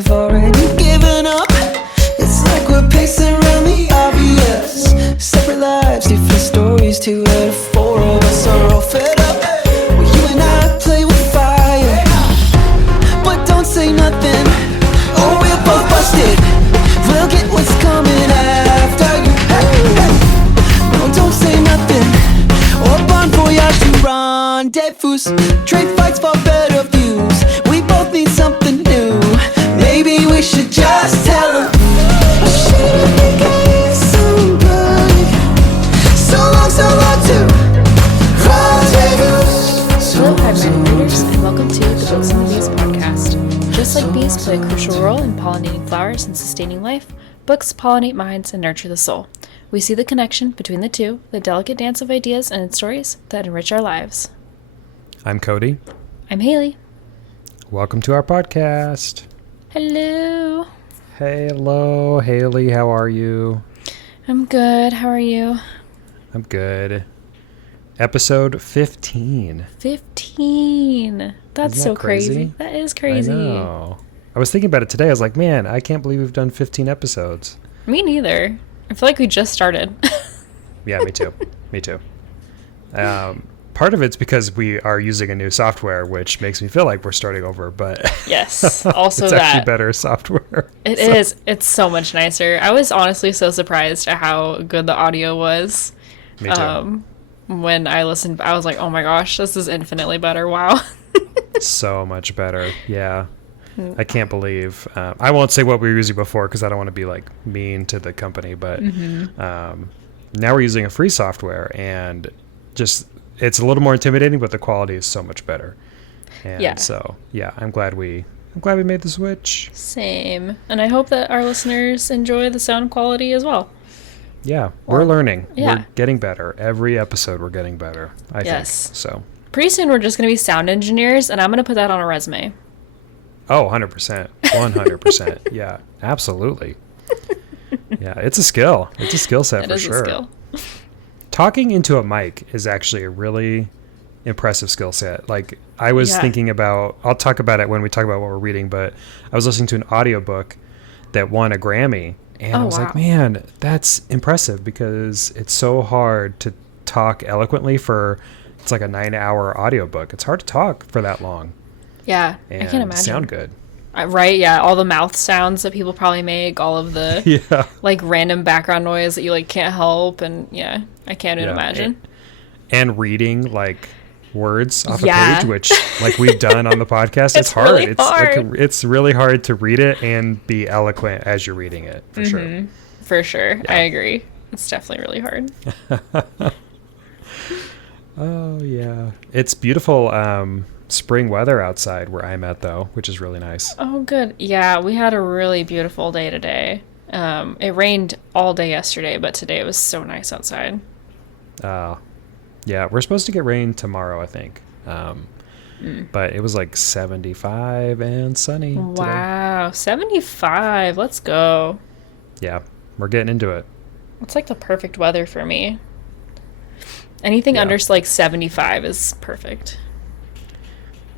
we've already given up. It's like we're pacing around the obvious. Separate lives, different stories. 2 out of 4 of us are all fed up. Well, you and I play with fire, but don't say nothing, or we're both busted. We'll get what's coming after you. No, don't say nothing, or bon voyage to rendezvous. Trade fights for better views. We both need something new. Maybe we should just tell them. I shouldn't think I am so good. So long to rendezvous. Hello, pragmatic readers, and welcome to the Books and the Bees podcast. Just like bees play a crucial role in pollinating flowers and sustaining life, books pollinate minds and nurture the soul. We see the connection between the two, the delicate dance of ideas and stories that enrich our lives. I'm Cody. I'm Haley. Welcome to our podcast. Hello. Hello, Haley. How are you? I'm good. How are you? I'm good. Episode 15. 15. That's Isn't so that crazy? That is crazy. I know. I was thinking about it today. I was like, man, I can't believe we've done 15 episodes. Me neither. I feel like we just started. Yeah, me too. Me too. Part of it's because we are using a new software, which makes me feel like we're starting over, but Yes, also it's that. actually better software. It is. It's so much nicer. I was honestly so surprised at how good the audio was. Me too. When I listened, I was like, oh my gosh, this is infinitely better. Wow. So much better. Yeah. I can't believe. I won't say what we were using before because I don't want to be like mean to the company, but now we're using a free software and just it's a little more intimidating, but the quality is so much better. And Yeah. so yeah, I'm glad we made the switch. Same. And I hope that our listeners enjoy the sound quality as well. Yeah, we're learning. Yeah. We're getting better. Every episode we're getting better, I think. So Pretty soon we're just going to be sound engineers, and I'm going to put that on a resume. oh, 100%. 100%. Yeah, absolutely. Yeah, it's a skill. It's a skill set for sure. It is a skill. Talking into a mic is actually a really impressive skill set. Like I was thinking about, I'll talk about it when we talk about what we're reading, but I was listening to an audiobook that won a Grammy and I was like, man, that's impressive because it's so hard to talk eloquently it's like a 9-hour audiobook. It's hard to talk for that long. Yeah, And I can imagine. sound good. Right, yeah, all the mouth sounds that people probably make, all of the like random background noise that you like can't help, and yeah, I can't even imagine. And reading like words off a page, which like we've done on the podcast, it's hard. Really hard. It's really hard to read it and be eloquent as you're reading it, for sure. For sure, Yeah. I agree. It's definitely really hard. Oh yeah, it's beautiful. Spring weather outside where I'm at though, which is really nice. Oh, good. Yeah, we had a really beautiful day today. It rained all day yesterday, but today it was so nice outside. Yeah, we're supposed to get rain tomorrow, I think. But it was like 75 and sunny today. Wow, 75. Let's go. Yeah, we're getting into it. It's like the perfect weather for me. Anything under like 75 is perfect.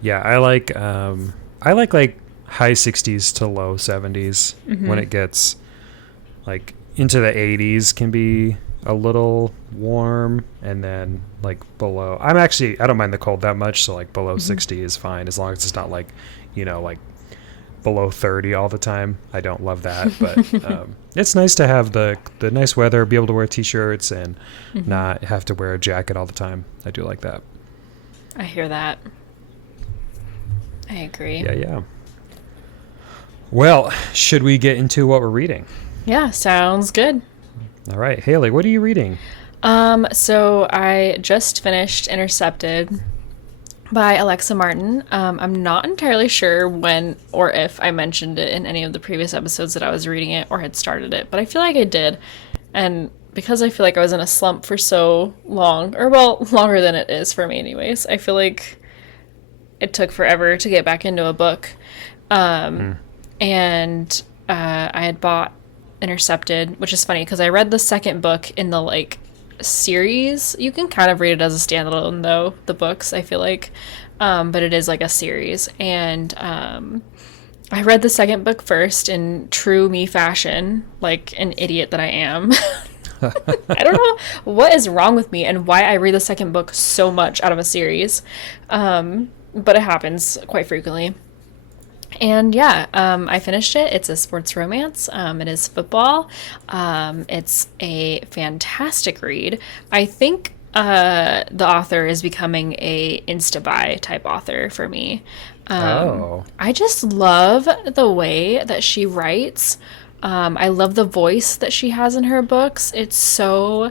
Yeah, I like high 60s to low 70s. When it gets like into the 80s can be a little warm, and then like below, I don't mind the cold that much, so like below 60 is fine as long as it's not like, like below 30 all the time. I don't love that, but it's nice to have the nice weather, be able to wear t-shirts and not have to wear a jacket all the time. I do like that. I hear that. I agree. Yeah. Well, should we get into what we're reading? Yeah, sounds good. All right, Haley, what are you reading? So I just finished Intercepted by Alexa Martin. I'm not entirely sure when or if I mentioned it in any of the previous episodes that I was reading it or had started it, but I feel like I did. And because I feel like I was in a slump for so long, or well, longer than it is for me anyways, I feel like it took forever to get back into a book. And I had bought Intercepted, which is funny because I read the second book in the like series. You can kind of read it as a standalone though, the books, I feel like. But it is like a series. And I read the second book first in true me fashion, like an idiot that I am. I don't know what is wrong with me and why I read the second book so much out of a series. But it happens quite frequently. And yeah, I finished it. It's a sports romance. It is football. It's a fantastic read. I think the author is becoming a insta-buy type author for me. I just love the way that she writes. I love the voice that she has in her books. It's so,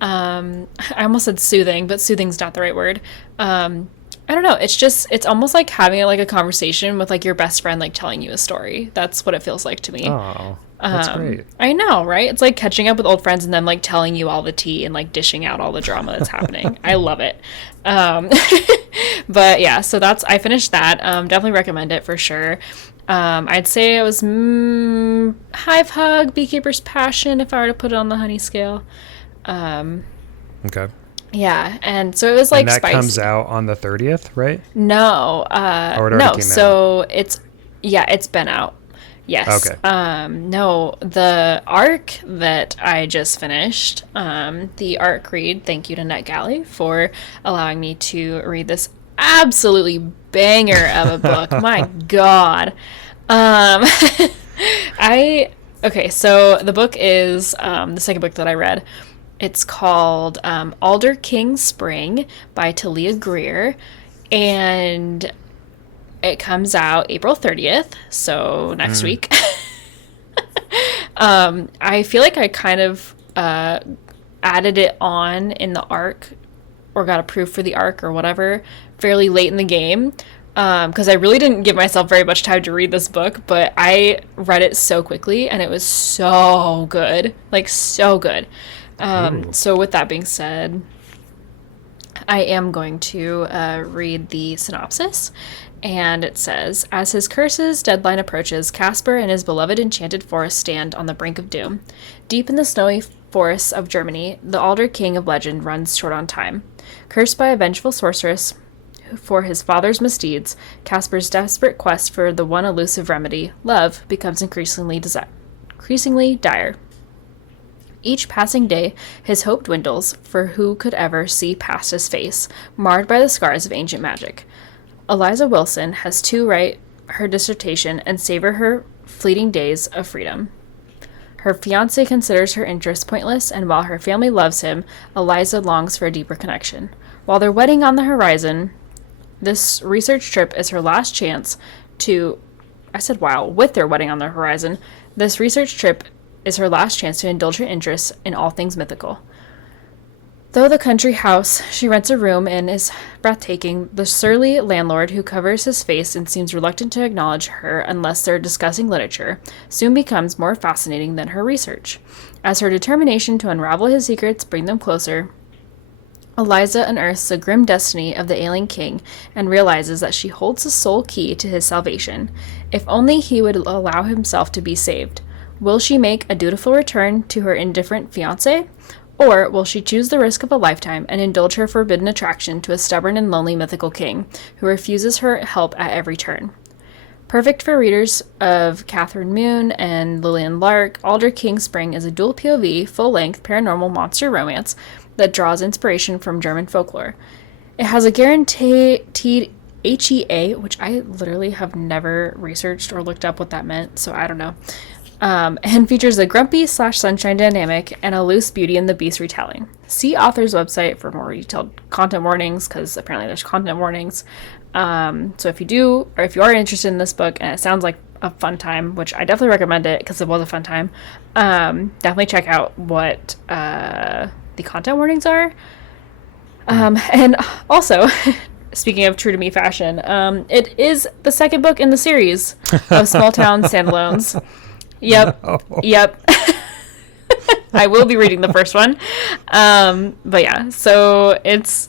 I almost said soothing, but soothing's not the right word. I don't know. It's almost like having like a conversation with like your best friend, like telling you a story. That's what it feels like to me. Oh, that's great. I know, right? It's like catching up with old friends and then like telling you all the tea and like dishing out all the drama that's happening. I love it. But yeah, so I finished that. Definitely recommend it for sure. I'd say it was Hive Hug, Beekeeper's Passion, if I were to put it on the honey scale. Okay. Yeah, and so it was like and that spicy. comes out on the 30th, right? No, so it's been out. Yes. Okay. No, the arc that I just finished, the arc read. Thank you to NetGalley for allowing me to read this absolutely banger of a book. My God. So the book is the second book that I read. It's called Alder King Spring by Talia Greer, and it comes out April 30th, so next week. I feel like I kind of added it on in the arc, or got approved for the arc or whatever, fairly late in the game, because I really didn't give myself very much time to read this book, but I read it so quickly, and it was so good. Like, so good. So with that being said, I am going to read the synopsis, and it says, as his curse's deadline approaches, Casper and his beloved enchanted forest stand on the brink of doom. Deep in the snowy forests of Germany, the Alder King of legend runs short on time. Cursed by a vengeful sorceress for his father's misdeeds, Casper's desperate quest for the one elusive remedy, love, becomes increasingly dire. Each passing day, his hope dwindles, for who could ever see past his face, marred by the scars of ancient magic. Eliza Wilson has to write her dissertation and savor her fleeting days of freedom. Her fiancé considers her interests pointless, and while her family loves him, Eliza longs for a deeper connection. While their wedding on the horizon, this research trip is her last chance to... with their wedding on the horizon, this research trip is her last chance to indulge her interests in all things mythical. Though the country house she rents a room in is breathtaking, the surly landlord who covers his face and seems reluctant to acknowledge her unless they're discussing literature soon becomes more fascinating than her research. As her determination to unravel his secrets bring them closer, Eliza unearths the grim destiny of the ailing king and realizes that she holds the sole key to his salvation. If only he would allow himself to be saved. Will she make a dutiful return to her indifferent fiancé? Or will she choose the risk of a lifetime and indulge her forbidden attraction to a stubborn and lonely mythical king who refuses her help at every turn? Perfect for readers of Catherine Moon and Lillian Lark, Alder King Spring is a dual POV, full-length paranormal monster romance that draws inspiration from German folklore. It has a guaranteed HEA, which I literally have never researched or looked up what that meant, so I don't know. And features a grumpy/sunshine dynamic and a loose Beauty and the Beast retelling. See author's website for more detailed content warnings, because apparently there's content warnings. So if you are interested in this book and it sounds like a fun time, which I definitely recommend it because it was a fun time, definitely check out what the content warnings are. And also, speaking of true to me fashion, it is the second book in the series of Small Town Standalones. Yep. No. Yep. I will be reading the first one. But yeah, so it's,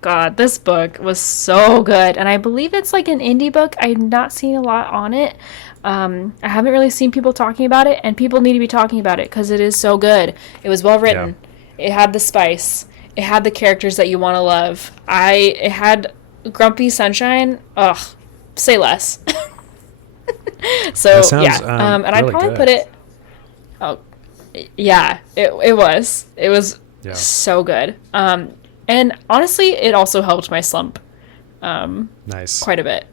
God, this book was so good. And I believe it's like an indie book. I've not seen a lot on it. I haven't really seen people talking about it, and people need to be talking about it because it is so good. It was well written. Yeah. It had the spice. It had the characters that you want to love. It had grumpy sunshine. Ugh, say less. So That sounds, yeah, and I'd really probably good. put it. Oh, yeah, it was Yeah. so good. And honestly, it also helped my slump Nice. quite a bit.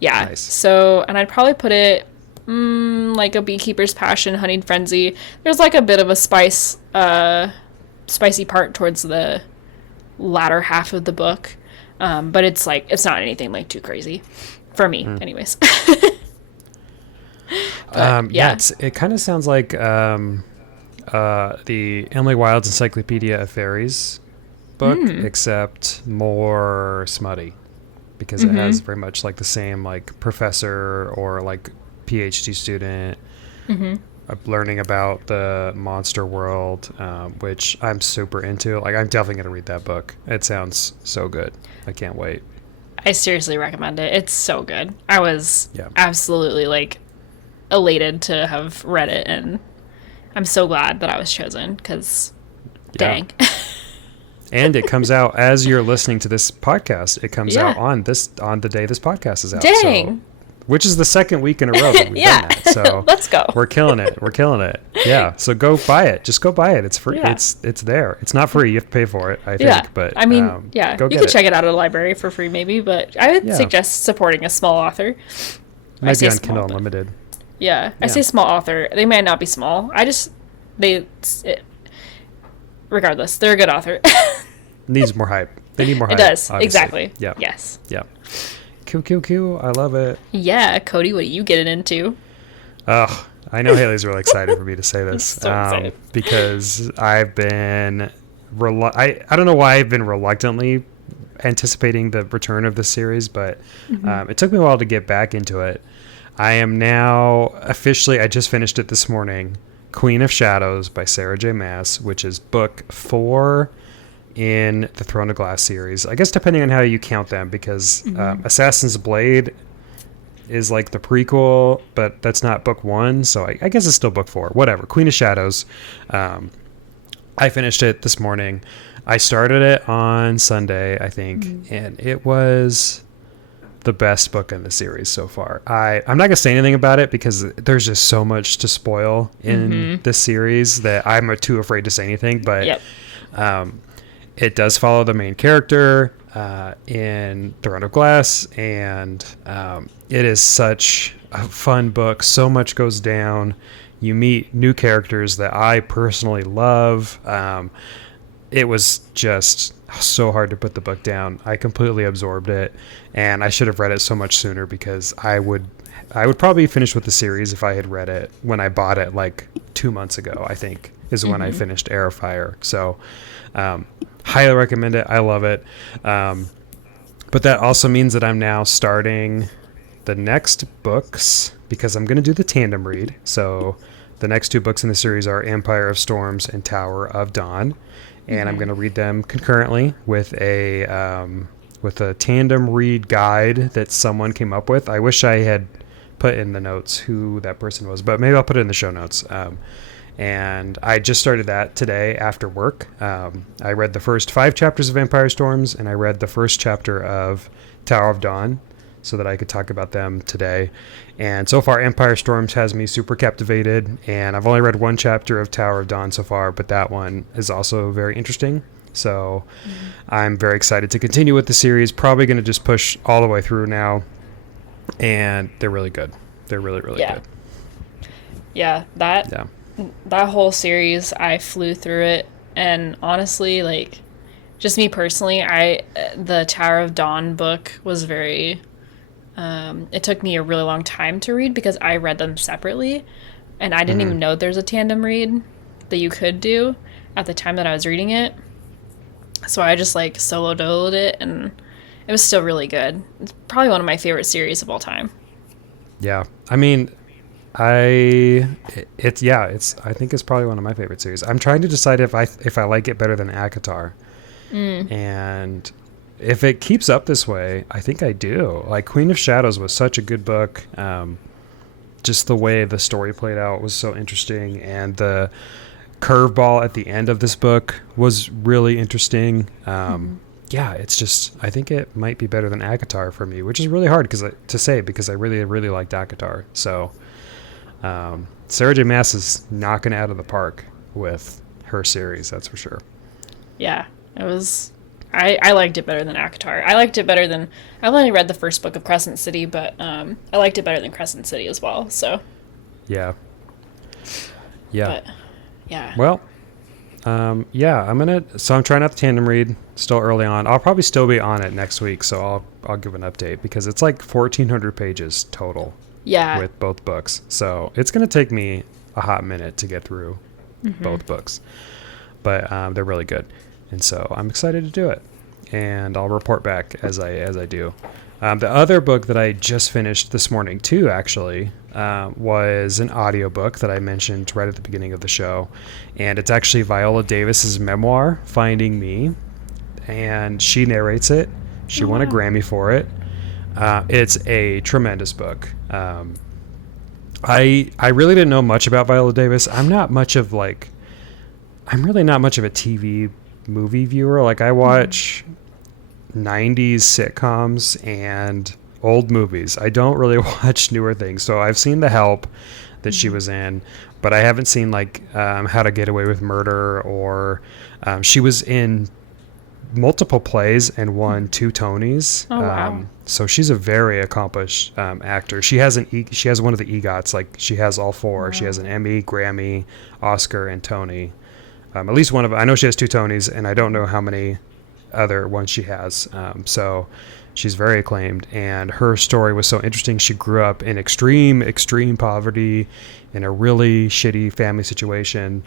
Yeah. Nice. So, and I'd probably put it like a Beekeeper's Passion, Honeyed Frenzy. There's like a bit of a spicy part towards the latter half of the book, but it's not anything like too crazy for me, anyways. Yeah, it kind of sounds like the Emily Wilde's Encyclopedia of Fairies book, except more smutty, because it has very much like the same like professor or like PhD student learning about the monster world, which I'm super into. Like, I'm definitely going to read that book. It sounds so good. I can't wait. I seriously recommend it. It's so good. I was Yeah. absolutely like elated to have read it, and I'm so glad that I was chosen because dang. And it comes out as you're listening to this podcast. It comes Yeah. out on the day this podcast is out. Dang. So, which is the second week in a row that we've Yeah. done that. So Let's go. We're killing it. We're killing it. Yeah. So go buy it. Just go buy it. It's free. Yeah. It's there. It's not free. You have to pay for it, I think. Yeah, But I mean, go you get could it. check it out at a library for free, maybe. But I would Yeah. suggest supporting a small author. I Might say be on small, Kindle but- Unlimited. Yeah, I Yeah. say small author. They might not be small. Regardless, they're a good author. Needs more hype. They need more hype. It does, obviously. exactly. Yeah. Yes. Yeah. Cool. I love it. Yeah, Cody, what are you getting into? Oh, I know Haley's really excited for me to say this. So excited. Because I've been I don't know why I've been reluctantly anticipating the return of this series, but it took me a while to get back into it. I am now officially, I just finished it this morning, Queen of Shadows by Sarah J. Maas, which is book 4 in the Throne of Glass series. I guess depending on how you count them, because Assassin's Blade is like the prequel, but that's not book 1, so I guess it's still book 4. Whatever. Queen of Shadows. I finished it this morning. I started it on Sunday, I think, and it was the best book in the series so far. I'm not gonna say anything about it because there's just so much to spoil in this series that I'm too afraid to say anything. But Yep. It does follow the main character in Throne of Glass, and it is such a fun book. So much goes down. You meet new characters that I personally love. It was just so hard to put the book down. I completely absorbed it, and I should have read it so much sooner, because I would probably finish with the series if I had read it when I bought it like 2 months ago, I think, is when I finished Air of Fire. So highly recommend it. I love it. But that also means that I'm now starting the next books, because I'm going to do the tandem read. So the next 2 books in the series are Empire of Storms and Tower of Dawn. And I'm going to read them concurrently with a tandem read guide that someone came up with. I wish I had put in the notes who that person was, but maybe I'll put it in the show notes. And I just started that today after work. I read the first 5 chapters of Empire Storms, and I read the first chapter of Tower of Dawn, so that I could talk about them today. And so far, Empire Storms has me super captivated, and I've only read 1 chapter of Tower of Dawn so far, but that one is also very interesting. So I'm very excited to continue with the series. Probably going to just push all the way through now, and they're really good. They're really, really good. Yeah, that whole series, I flew through it, and honestly, like, just me personally, the Tower of Dawn book was very... it took me a really long time to read because I read them separately, and I didn't even know there's a tandem read that you could do at the time that I was reading it. So I just like solo doloed it, and it was still really good. It's probably one of my favorite series of all time. Yeah, I mean, I think it's probably one of my favorite series. I'm trying to decide if I like it better than ACOTAR, and if it keeps up this way, I think I do. Like, Queen of Shadows was such a good book. Just the way the story played out was so interesting, and the curveball at the end of this book was really interesting. yeah, it's just, I think it might be better than Akatar for me, which is really hard to say because I really, really liked Akatar. So Sarah J. Maas is knocking it out of the park with her series, that's for sure. Yeah, it was. I liked it better than Akatar. I liked it better than. I've only read the first book of Crescent City, but I liked it better than Crescent City as well. So. Yeah. But, yeah. Well, yeah, so I'm trying not to tandem read still early on. I'll probably still be on it next week, so I'll give an update because it's like 1,400 pages total. Yeah. With both books. So it's going to take me a hot minute to get through both books. But they're really good. And so I'm excited to do it. And I'll report back as I do. The other book that I just finished this morning too, actually, was an audiobook that I mentioned right at the beginning of the show. And it's actually Viola Davis's memoir, Finding Me. And she narrates it. She won a Grammy for it. It's a tremendous book. I really didn't know much about Viola Davis. I'm really not much of a TV movie viewer. Like I watch 90s sitcoms and old movies. I don't really watch newer things. So I've seen The Help that she was in, but I haven't seen like How to Get Away with Murder, or she was in multiple plays and won 2 Tonys. Oh, wow. So she's a very accomplished actor. She has one of the EGOTs. Like she has all 4. Wow. She has an Emmy, Grammy, Oscar, and Tony. At least one of them. I know she has 2 Tonys, and I don't know how many other ones she has. So she's very acclaimed, and her story was so interesting. She grew up in extreme poverty in a really shitty family situation,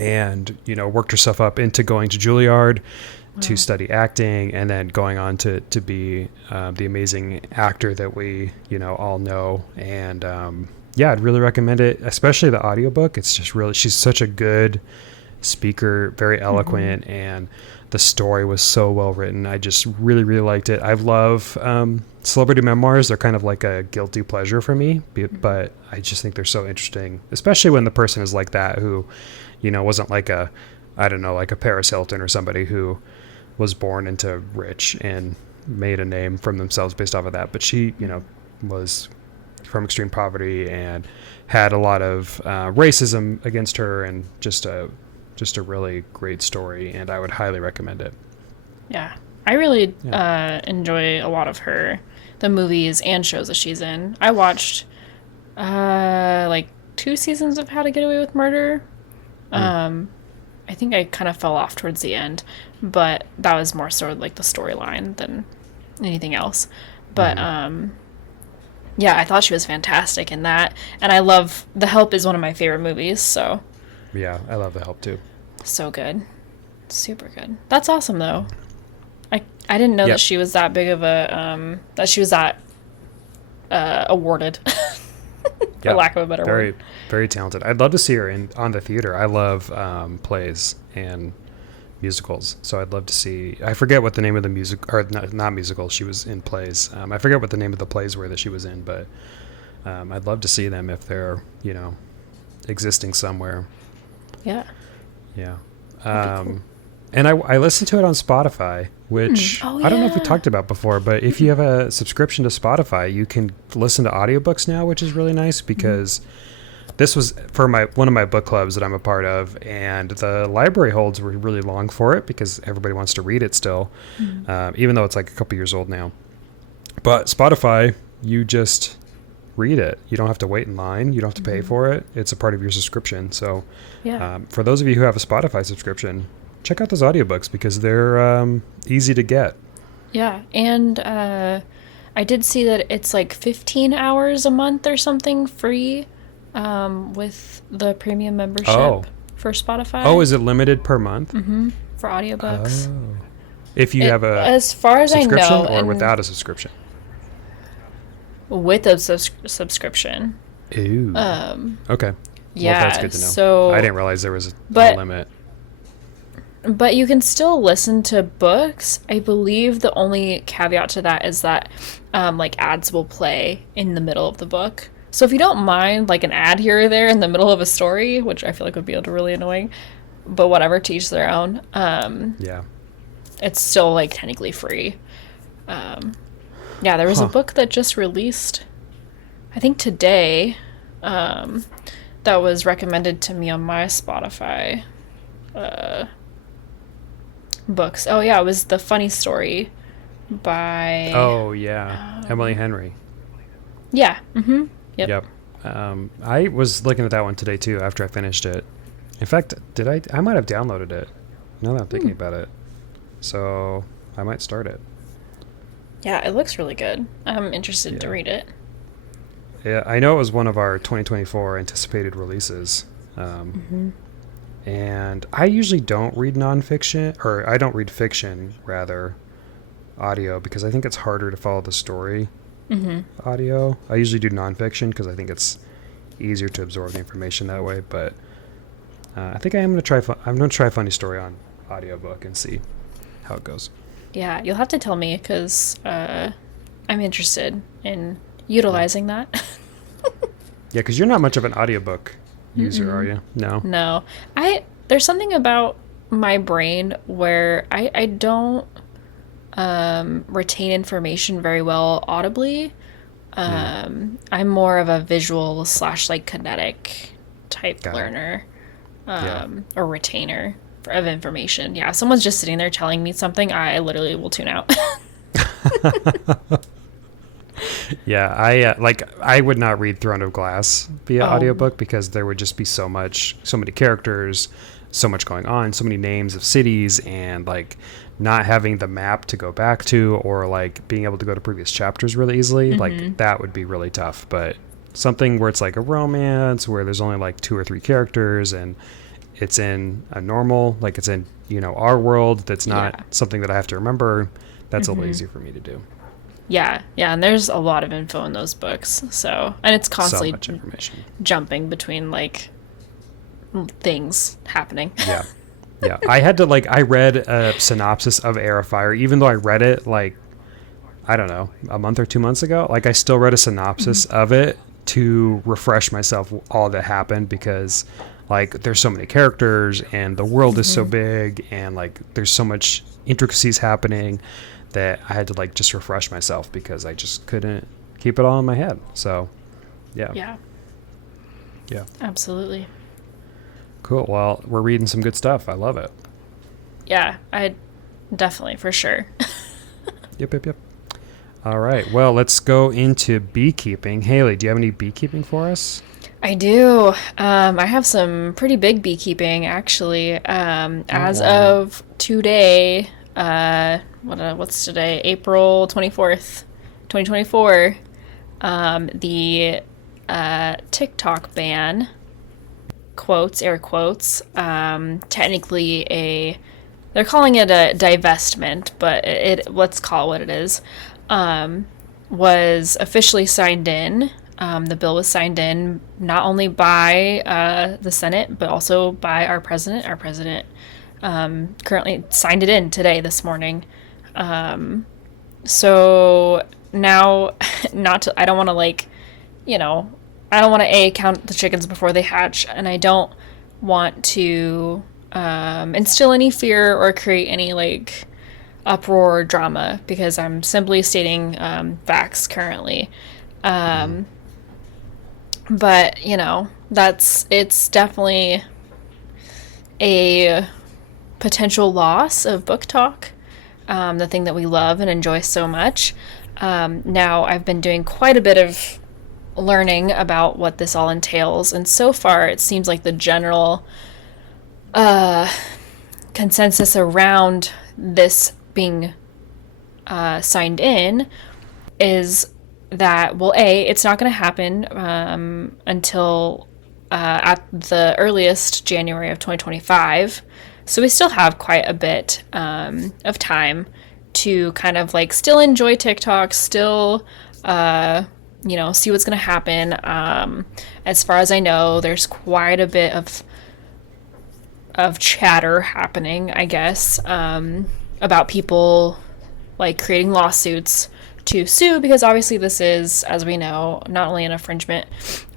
and worked herself up into going to Juilliard to study acting, and then going on to be the amazing actor that we all know. And I'd really recommend it, especially the audiobook. It's just really, she's such a good speaker, very eloquent, and the story was so well written. I just really, really liked it. I love celebrity memoirs. They're kind of like a guilty pleasure for me, but I just think they're so interesting, especially when the person is like that, who wasn't like a Paris Hilton or somebody who was born into rich and made a name from themselves based off of that. But she, was from extreme poverty and had a lot of racism against her, and just a really great story, and I would highly recommend it. Yeah. I really enjoy a lot of the movies and shows that she's in. I watched like 2 seasons of How to Get Away with Murder. I think I kind of fell off towards the end, but that was more sort of like the storyline than anything else. But I thought she was fantastic in that, and I love The Help is one of my favorite movies. So yeah, I love The Help too. So good, super good. That's awesome though. I didn't know that she was that big of a that she was that awarded. For lack of a better word. Very talented. I'd love to see her on the theater. I love plays and musicals, so I'd love to see. I forget what the name of the music, or not musical. She was in plays. I forget what the name of the plays were that she was in, but I'd love to see them if they're existing somewhere. Yeah. Yeah. Cool. And I listened to it on Spotify, which I don't know if we talked about before, but if you have a subscription to Spotify, you can listen to audiobooks now, which is really nice, because this was for one of my book clubs that I'm a part of, and the library holds were really long for it because everybody wants to read it still, even though it's like a couple years old now. But Spotify, you just read it. You don't have to wait in line. You don't have to pay for it. It's a part of your subscription. So for those of you who have a Spotify subscription, check out those audiobooks because they're easy to get. Yeah, and I did see that it's like 15 hours a month or something free with the premium membership for Spotify. Oh, is it limited per month? Mm-hmm. For audiobooks. Oh. If you have a as far as subscription I know, or without a subscriction? With a subscription. Ooh. Okay. Yeah, well, that's good to know. So I didn't realize there was a limit. But you can still listen to books. I believe the only caveat to that is that like ads will play in the middle of the book. So if you don't mind like an ad here or there in the middle of a story, which I feel like would be really annoying, but whatever, to each their own. Yeah. it's still like technically free. Yeah, there was a book that just released, I think today, that was recommended to me on my Spotify books. Oh yeah, it was The Funny Story by... Oh yeah, Emily Henry. Yeah. Mm-hmm. Yep. I was looking at that one today too after I finished it. In fact, I might have downloaded it now that I'm thinking about it. So I might start it. Yeah, it looks really good. I'm interested to read it. Yeah, I know it was one of our 2024 anticipated releases. And I usually don't read nonfiction, or I don't read fiction, rather, audio, because I think it's harder to follow the story audio. I usually do nonfiction because I think it's easier to absorb the information that way, but I think I'm going to try Funny Story on audiobook and see how it goes. Yeah, you'll have to tell me because I'm interested in utilizing that. Yeah, because you're not much of an audiobook user, are you? No. There's something about my brain where I don't retain information very well audibly. I'm more of a visual / like kinetic type learner or retainer of information. Yeah, if someone's just sitting there telling me something, I literally will tune out. Yeah, I would not read Throne of Glass via audiobook because there would just be so many characters, so much going on, so many names of cities, and like not having the map to go back to, or like being able to go to previous chapters really easily. Like that would be really tough. But something where it's like a romance where there's only like 2 or 3 characters and it's in a normal, like it's in, our world, that's not something that I have to remember, that's a little easier for me to do. Yeah, and there's a lot of info in those books. So, and it's constantly so much information, jumping between like things happening. Yeah. I had to I read a synopsis of Heir of Fire, even though I read it I don't know, a month or 2 months ago. I still read a synopsis of it to refresh myself all that happened, because there's so many characters and the world is so big, and there's so much intricacies happening that I had to just refresh myself because I just couldn't keep it all in my head. So yeah, Absolutely. Cool. Well, we're reading some good stuff. I love it. Yeah, I definitely, for sure. Yep. All right. Well, let's go into beekeeping. Haley, do you have any beekeeping for us? I do. I have some pretty big beekeeping, actually. As of today, what's today? April 24th, 2024. The TikTok ban, air quotes, technically they're calling it a divestment, but let's call it what it is, was officially signed in. The bill was signed in not only by the Senate, but also by our president. Our president currently signed it in this morning. So now, I don't want to I don't want to count the chickens before they hatch, and I don't want to instill any fear or create any uproar or drama, because I'm simply stating facts currently. But it's definitely a potential loss of book talk, the thing that we love and enjoy so much. Now I've been doing quite a bit of learning about what this all entails, and so far it seems like the general consensus around this being signed in is that, well, it's not going to happen until at the earliest January of 2025, so we still have quite a bit of time to kind of still enjoy TikTok, still see what's going to happen. As far as I know, there's quite a bit of chatter happening, I guess, about people creating lawsuits to sue, because obviously this is, as we know, not only an infringement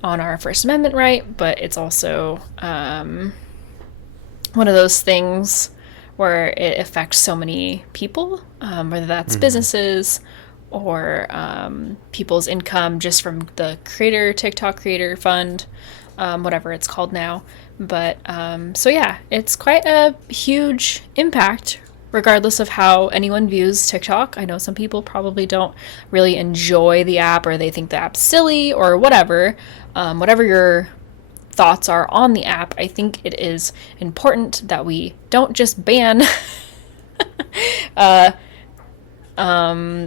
on our First Amendment right, but it's also one of those things where it affects so many people, whether that's businesses or people's income just from the TikTok creator fund, whatever it's called now. But so yeah, it's quite a huge impact regardless of how anyone views TikTok. I know some people probably don't really enjoy the app, or they think the app's silly or whatever. Whatever your thoughts are on the app, I think it is important that we don't just ban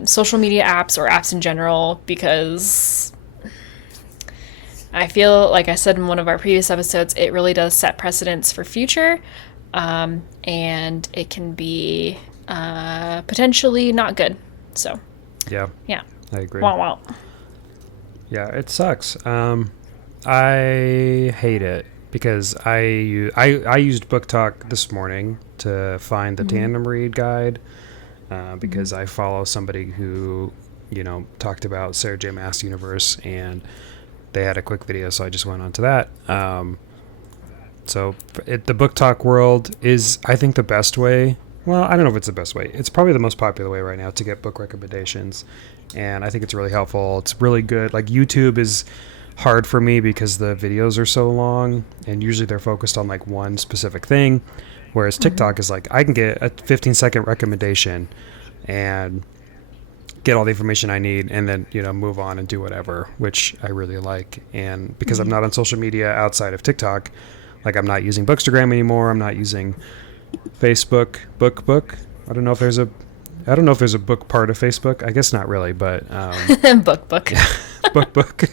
social media apps or apps in general, because I feel like I said in one of our previous episodes, it really does set precedents for future, and it can be potentially not good. So Yeah, yeah, I agree. wow. Yeah, it sucks. I hate it because I used Book Talk this morning to find the tandem read guide, because I follow somebody who, talked about Sarah J. Maas universe, and they had a quick video, so I just went on to that. So the Book Talk world is, I think, the best way. Well, I don't know if it's the best way. It's probably the most popular way right now to get book recommendations, and I think it's really helpful. It's really good. Like, YouTube is hard for me because the videos are so long, and usually they're focused on like one specific thing, whereas TikTok is like, I can get a 15-second recommendation and get all the information I need, and then move on and do whatever, which I really like. And because I'm not on social media outside of TikTok, like, I'm not using Bookstagram anymore, I'm not using Facebook book. I don't know if there's a book part of Facebook. I guess not really, but book book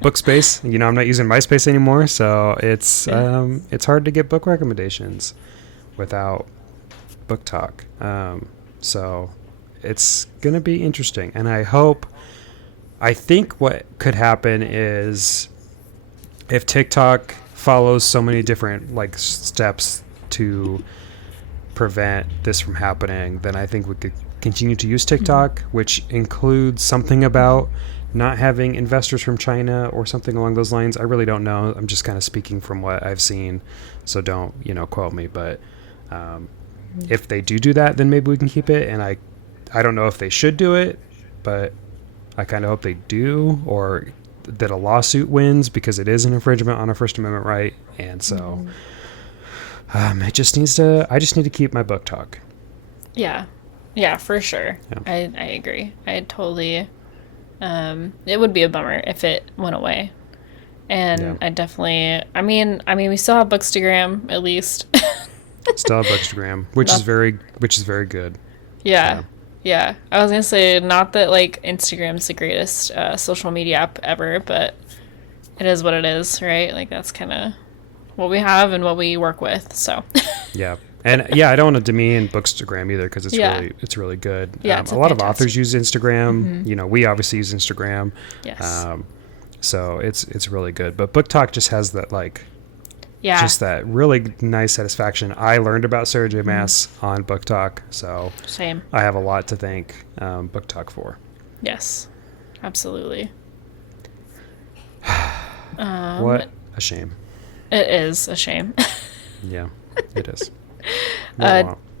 Bookspace. I'm not using MySpace anymore, so it's hard to get book recommendations without Book Talk. So it's gonna be interesting, and I think what could happen is, if TikTok follows so many different steps to prevent this from happening, then I think we could continue to use TikTok, which includes something about not having investors from China or something along those lines. I really don't know. I'm just kind of speaking from what I've seen, so don't quote me. But if they do that, then maybe we can keep it. And I don't know if they should do it, but I kind of hope they do, or that a lawsuit wins, because it is an infringement on a First Amendment right. And so I just need to keep my Book Talk. Yeah, for sure. Yeah. I agree. I totally it would be a bummer if it went away. And I definitely, I mean we still have Bookstagram, at least. Still have Bookstagram, which is very good. Yeah. I was gonna say, not that Instagram's the greatest social media app ever, but it is what it is, right? Like, that's kind of what we have and what we work with. So yeah. And I don't want to demean Bookstagram either, because it's really good. Yeah, a lot of authors use Instagram. We obviously use Instagram. Yes. So it's really good. But Book Talk just has that Yeah. Just that really nice satisfaction. I learned about Sarah J. Maas on Book Talk, so Same. I have a lot to thank Book Talk for. Yes, absolutely. What a shame. It is a shame. Yeah, it is.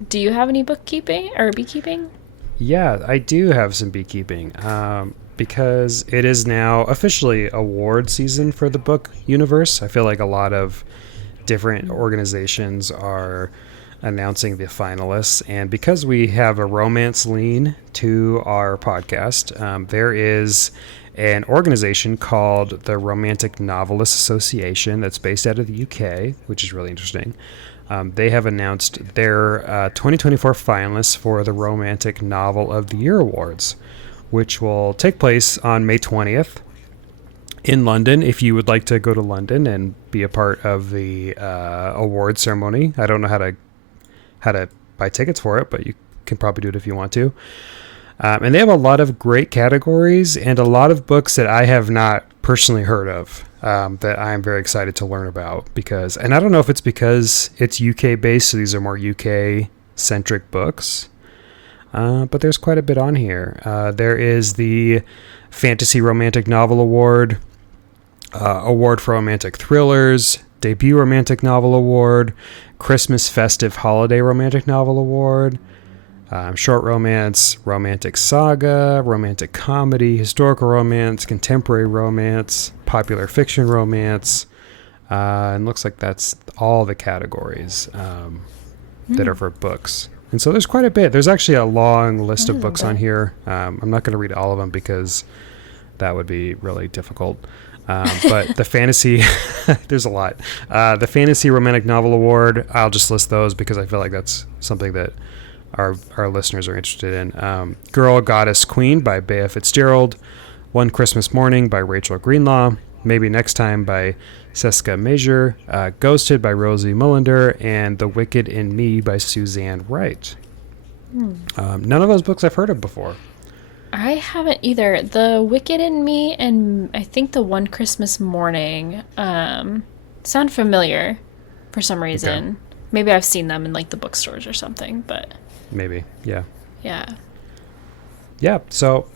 Do you have any bookkeeping or beekeeping? Yeah, I do have some beekeeping. Because it is now officially award season for the book universe. I feel like a lot of different organizations are announcing the finalists, and because we have a romance lean to our podcast, there is an organization called the Romantic Novelists Association that's based out of the UK, which is really interesting. They have announced their 2024 finalists for the Romantic Novel of the Year Awards, which will take place on May 20th in London. If you would like to go to London and be a part of the award ceremony, I don't know how to buy tickets for it, but you can probably do it if you want to. And they have a lot of great categories and a lot of books that I have not personally heard of, that I am very excited to learn about, and I don't know if it's because it's UK based, so these are more UK centric books. But there's quite a bit on here. There is the Fantasy Romantic Novel Award, Award for Romantic Thrillers, Debut Romantic Novel Award, Christmas Festive Holiday Romantic Novel Award, short romance, romantic saga, romantic comedy, historical romance, contemporary romance, popular fiction romance, and looks like that's all the categories that are for books. And so there's quite a bit. There's actually a long list of books on here. I'm not going to read all of them because that would be really difficult. But the fantasy, there's a lot. The Fantasy Romantic Novel Award, I'll just list those because I feel like that's something that our listeners are interested in. Girl, Goddess, Queen by Bea Fitzgerald. One Christmas Morning by Rachel Greenlaw. Maybe Next Time by Seska Major. Ghosted by Rosie Mullender. And The Wicked in Me by Suzanne Wright. None of those books I've heard of before. I haven't either. The Wicked in Me and I think The One Christmas Morning sound familiar for some reason. Okay. Maybe I've seen them in like the bookstores or something, but... Maybe, yeah. Yeah. Yeah, so,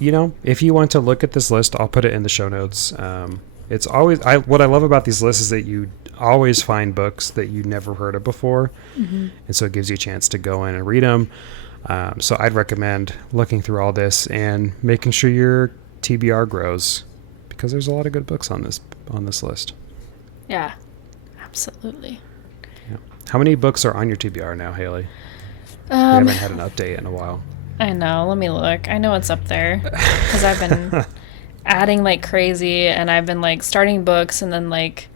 if you want to look at this list, I'll put it in the show notes. It's always... what I love about these lists is that you always find books that you never heard of before. Mm-hmm. And so it gives you a chance to go in and read them. So I'd recommend looking through all this and making sure your TBR grows because there's a lot of good books on this list. Yeah, absolutely. Yeah. How many books are on your TBR now, Haley? We haven't had an update in a while. I know. Let me look. I know it's up there because I've been adding like crazy, and I've been like starting books and then like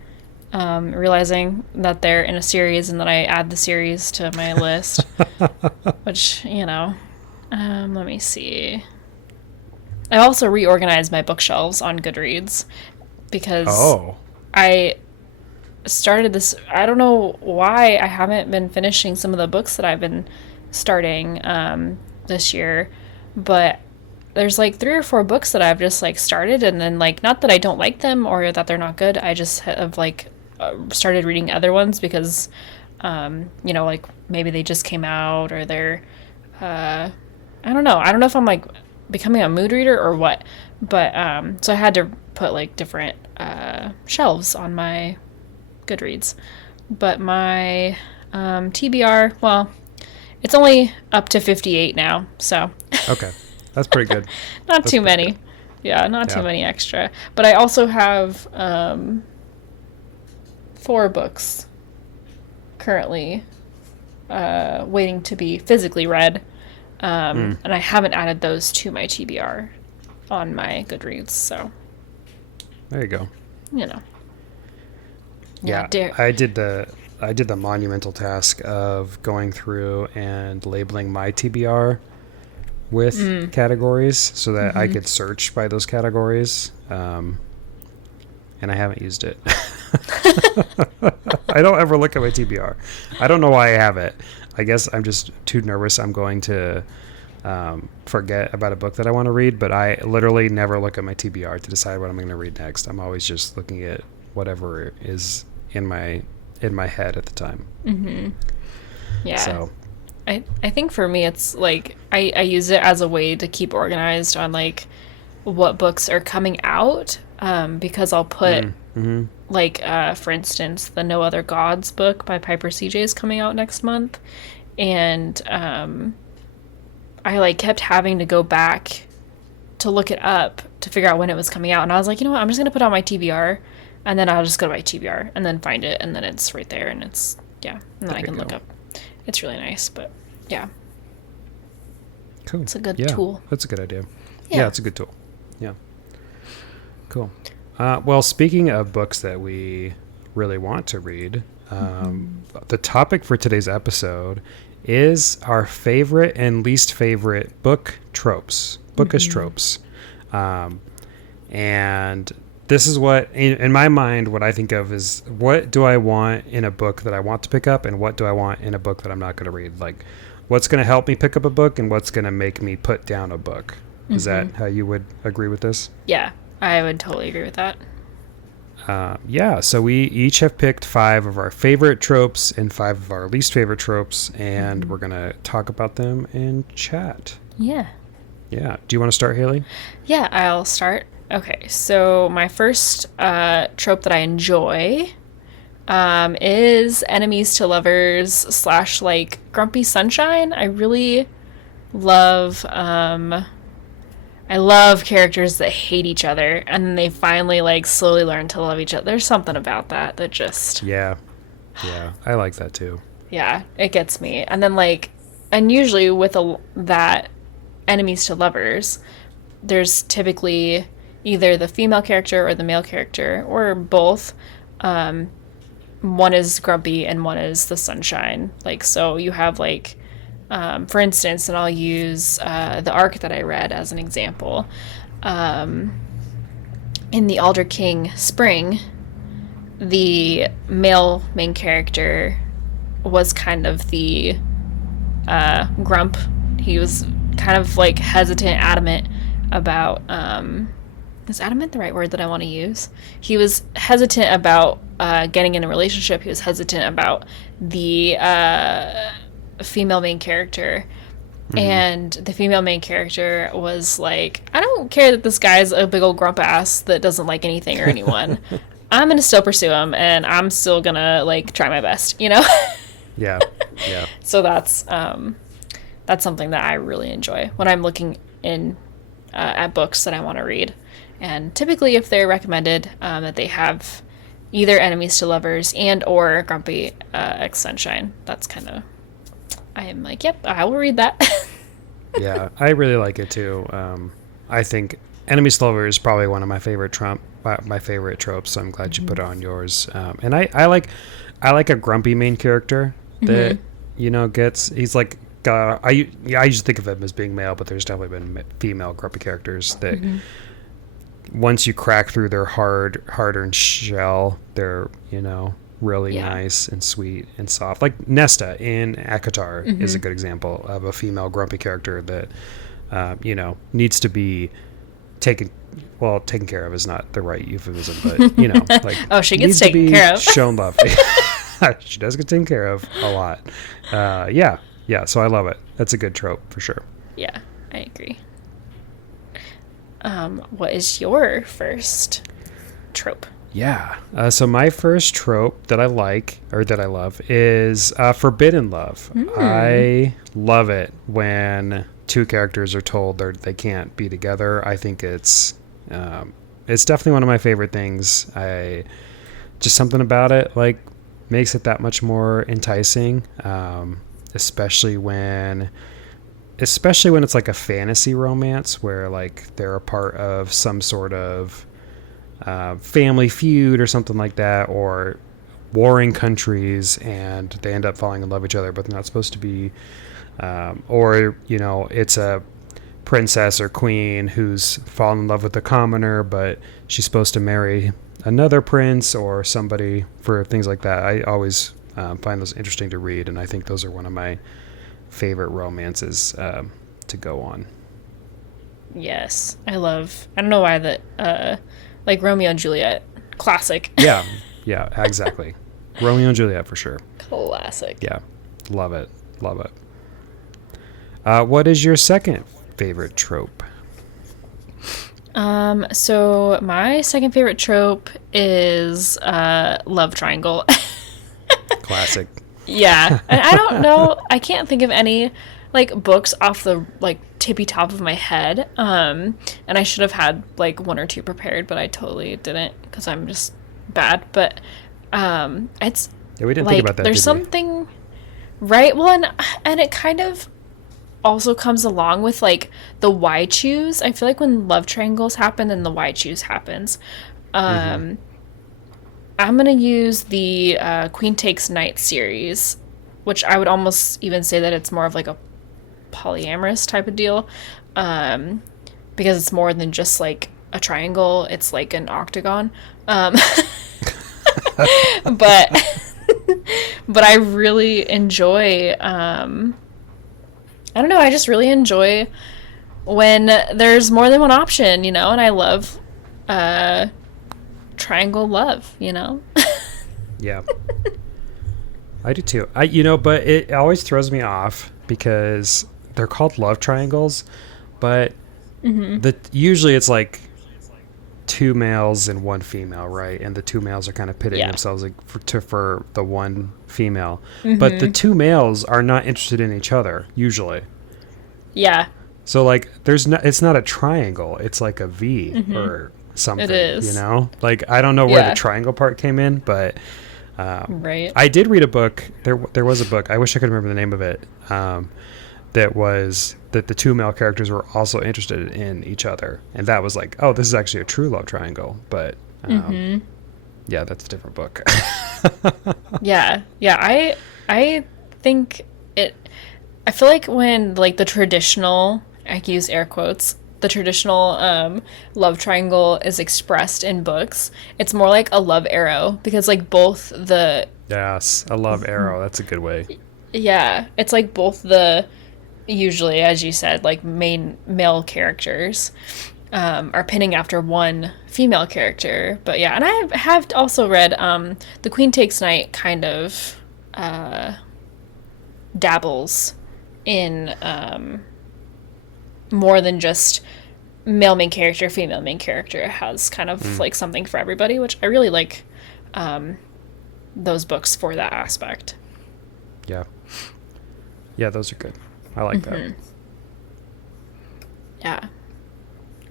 realizing that they're in a series, and then I add the series to my list, which, let me see. I also reorganized my bookshelves on Goodreads because I started this. I don't know why I haven't been finishing some of the books that I've been starting this year, but there's like 3 or 4 books that I've just like started, and then like, not that I don't like them or that they're not good, I just have like started reading other ones because like maybe they just came out or they're I don't know if I'm like becoming a mood reader or what, but so I had to put like different shelves on my Goodreads. But my TBR, well, it's only up to 58 now, so okay, that's pretty good. Not too many good. Yeah, not too many extra, but I also have 4 books currently waiting to be physically read, and I haven't added those to my TBR on my Goodreads, so there you go. Yeah, I did the monumental task of going through and labeling my TBR with categories so that I could search by those categories, and I haven't used it. I don't ever look at my TBR. I don't know why I have it. I guess I'm just too nervous I'm going to forget about a book that I want to read, but I literally never look at my TBR to decide what I'm going to read next. I'm always just looking at whatever is in my head at the time. Mm-hmm. Yeah. So I think for me it's like I use it as a way to keep organized on like what books are coming out, because I'll put like for instance the No Other Gods book by Piper CJ is coming out next month, and I like kept having to go back to look it up to figure out when it was coming out, and I was like, you know what, I'm just gonna put it on my TBR, and then I'll just go to my TBR and then find it, and then it's right there, and it's and then I can look up. It's really nice, but yeah. Cool. It's a good tool. That's a good idea. Yeah, it's a good tool. Yeah. Cool. Well, speaking of books that we really want to read, the topic for today's episode is our favorite and least favorite book tropes, bookish tropes. And this is what, in my mind, what I think of is what do I want in a book that I want to pick up, and what do I want in a book that I'm not going to read? Like, what's going to help me pick up a book, and what's going to make me put down a book? Is that how you would agree with this? Yeah, I would totally agree with that. So we each have picked 5 of our favorite tropes and 5 of our least favorite tropes, and we're going to talk about them in chat. Yeah. Yeah. Do you want to start, Haley? Yeah, I'll start. Okay, so my first trope that I enjoy is enemies to lovers / like grumpy sunshine. I really love I love characters that hate each other and then they finally like slowly learn to love each other. There's something about that just Yeah. I like that too. yeah, it gets me. And then like, and usually with that enemies to lovers, there's typically either the female character or the male character or both. One is grumpy and one is the sunshine. Like, so you have like, for instance, and I'll use the arc that I read as an example. In the Alder King Spring, the male main character was kind of the grump. He was kind of like hesitant, adamant about is adamant the right word that I want to use? He was hesitant about getting in a relationship. He was hesitant about the female main character. Mm-hmm. And the female main character was like, I don't care that this guy's a big old grump ass that doesn't like anything or anyone. I'm going to still pursue him and I'm still going to like try my best, you know? Yeah. So that's something that I really enjoy when I'm looking in at books that I want to read. And typically if they're recommended, that they have either enemies to lovers and or grumpy ex sunshine, that's kind of, I am like, yep, I will read that. Yeah, I really like it too. I think enemies to lovers is probably one of my favorite tropes, so I'm glad you put it on yours. And I like a grumpy main character that, you know, he's like, I used to think of him as being male, but there's definitely been female grumpy characters that once you crack through their hard-earned shell, they're, you know, really nice and sweet and soft. Like Nesta in Akatar is a good example of a female grumpy character that, you know, needs to be taken care of is not the right euphemism, but, you know, like, oh, she gets taken care of. Shown love. She does get taken care of a lot. Yeah, so I love it. That's a good trope for sure. Yeah, I agree. What is your first trope? Yeah. So my first trope that I like, or that I love, is forbidden love. I love it when two characters are told they can't be together. I think it's definitely one of my favorite things. Just something about it like makes it that much more enticing. Especially when it's like a fantasy romance where like they're a part of some sort of family feud or something like that, or warring countries and they end up falling in love with each other, but they're not supposed to be, or, you know, it's a princess or queen who's fallen in love with a commoner, but she's supposed to marry another prince or somebody, for things like that. I always find those interesting to read, and I think those are one of my favorite romances to go on. Yes, I don't know why that, like Romeo and Juliet, classic. Yeah, exactly. Romeo and Juliet for sure. Classic. Yeah, love it. What is your second favorite trope? So my second favorite trope is love triangle. Classic. Yeah, and I don't know, I can't think of any like books off the like tippy top of my head, and I should have had like one or two prepared, but I totally didn't because I'm just bad. But it's we didn't like, think about that. There's something, right? Well, and it kind of also comes along with like the why choose. I feel like when love triangles happen, then the why choose happens. I'm going to use the Queen Takes Knight series, which I would almost even say that it's more of like a polyamorous type of deal, because it's more than just like a triangle. It's like an octagon. But I really enjoy, I don't know, I just really enjoy when there's more than one option, you know, and I love triangle love, you know. Yeah, I do too. But it always throws me off because they're called love triangles, but usually it's like two males and one female, right? And the two males are kind of pitting themselves like for the one female. But the two males are not interested in each other usually. Yeah. So like it's not a triangle, it's like a V or something. It is. You know? Like I don't know where the triangle part came in, but right. I did read a book. There was a book. I wish I could remember the name of it. That the two male characters were also interested in each other, and that was like, oh, this is actually a true love triangle. But yeah, that's a different book. yeah. I think it. I feel like when like the traditional, I can use air quotes, the traditional love triangle is expressed in books, it's more like a love arrow, because like both the yes, a love arrow. That's a good way. Yeah, it's like both the, usually, as you said, like main male characters are pinning after one female character. But yeah, and I have also read The Queen Takes Night kind of dabbles in more than just male main character, female main character. It has kind of like something for everybody, which I really like those books for that aspect. Yeah. Yeah, those are good. I like that. Yeah.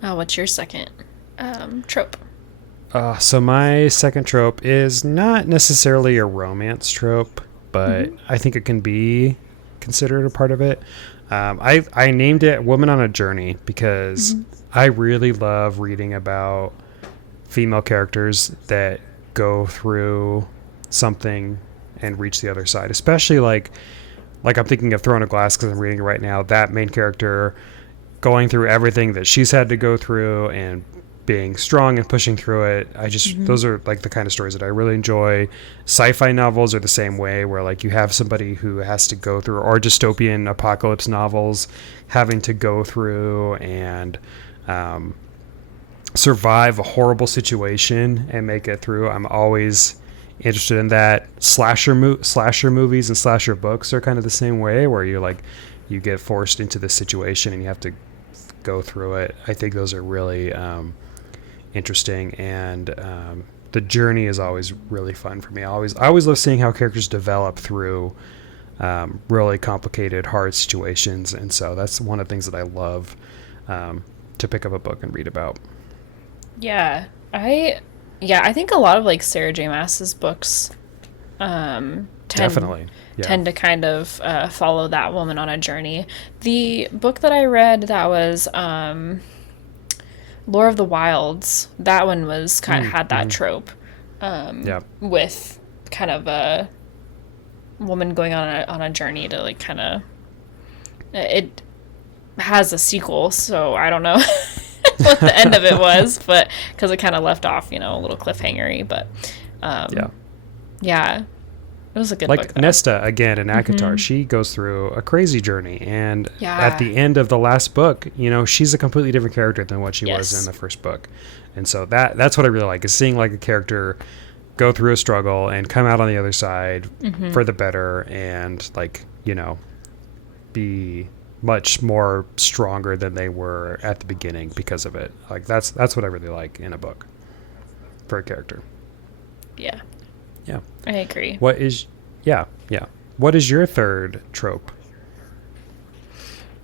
What's your second trope? So my second trope is not necessarily a romance trope, but I think it can be considered a part of it. I named it Woman on a Journey because I really love reading about female characters that go through something and reach the other side, especially like I'm thinking of Throne of Glass because I'm reading it right now. That main character going through everything that she's had to go through and being strong and pushing through it. I just those are like the kind of stories that I really enjoy. Sci-fi novels are the same way, where like you have somebody who has to go through, or dystopian apocalypse novels having to go through and survive a horrible situation and make it through. I'm always interested in that. Slasher movies and slasher books are kind of the same way, where you get forced into this situation and you have to go through it. I think those are really interesting, and the journey is always really fun for me. I always love seeing how characters develop through really complicated, hard situations, and so that's one of the things that I love to pick up a book and read about. Yeah, I think a lot of like Sarah J. Maas's books tend to kind of follow that woman on a journey. The book that I read that was Lore of the Wilds, that one was kind of had that trope with kind of a woman going on a journey to like kind of, it has a sequel, so I don't know what the end of it was, but because it kind of left off, a little cliffhangery, but yeah, it was a good book. Like Nesta again in Akatar, she goes through a crazy journey, and at the end of the last book, she's a completely different character than what she was in the first book, and so that's what I really like, is seeing like a character go through a struggle and come out on the other side for the better, and like be much more stronger than they were at the beginning because of it. Like that's what I really like in a book for a character. Yeah. Yeah. I agree. What is your third trope?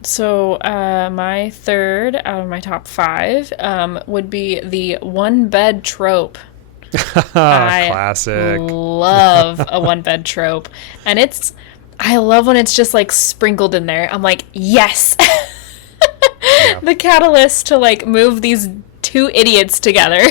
So my third out of my top 5 would be the one bed trope. Classic. I love a one bed trope, and I love when it's just like sprinkled in there. I'm like, yes. The catalyst to like move these two idiots together.